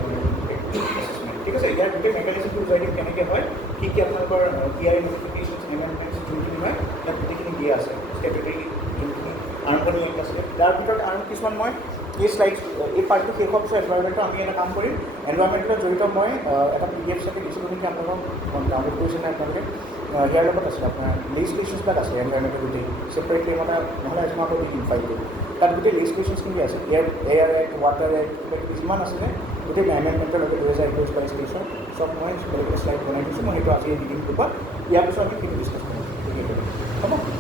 এছেছমেণ্ট, ঠিক আছে। ইয়াৰ গোটেই মেকানিজমটো বুজাই দিম কেনেকৈ হয়, কি আপোনালোকৰ PI নটিফিকেশ্যন এমেণ্ডমেণ্টছ যোনখিনি হয় তাত গোটেইখিনি দিয়া আছে, ষ্টেটুটৰী যোনখিনি আৰম্ভণি এক্ট আছিলে তাৰ ভিতৰত আৰু কিছুমান মই এই শ্লাইডছ এই পাৰ্টটো শেষ হোৱাৰ পিছত এনভাইৰমেণ্টটো আমি এটা কাম কৰিম। এনভাইৰমেণ্টৰ জড়িত মই এটা PDF হিচাপে দিছিলোঁ নেকি আপোনালোকক, ডাউনলোড কৰিছে নাই আপোনালোকে? ইয়াৰ লগত আছিলে আপোনাৰ লেজিছলেশ্যনছবিলাক আছে এনভাইৰমেণ্টৰ গোটেই ছেপাৰেটলি এটা নহ'লে এজন আকৌ দিম ফাইলটো, তাত গোটেই লেজিছলেশ্যনছখিনি আছে, এয়াৰ এক্ট, ৱাটাৰ এক্ট, কিবা কিবি যিমান আছিলে গোটেই এমেণ্ডমেণ্টৰ লগত 2021-22 চব মই বেলেগ শ্লাইড বনাই দিছোঁ। মই সেইটো আজি দি দিম গ্ৰুপত, ইয়াৰ পিছত আমি সেইটো ডিছকাছ কৰিম, হ'ব।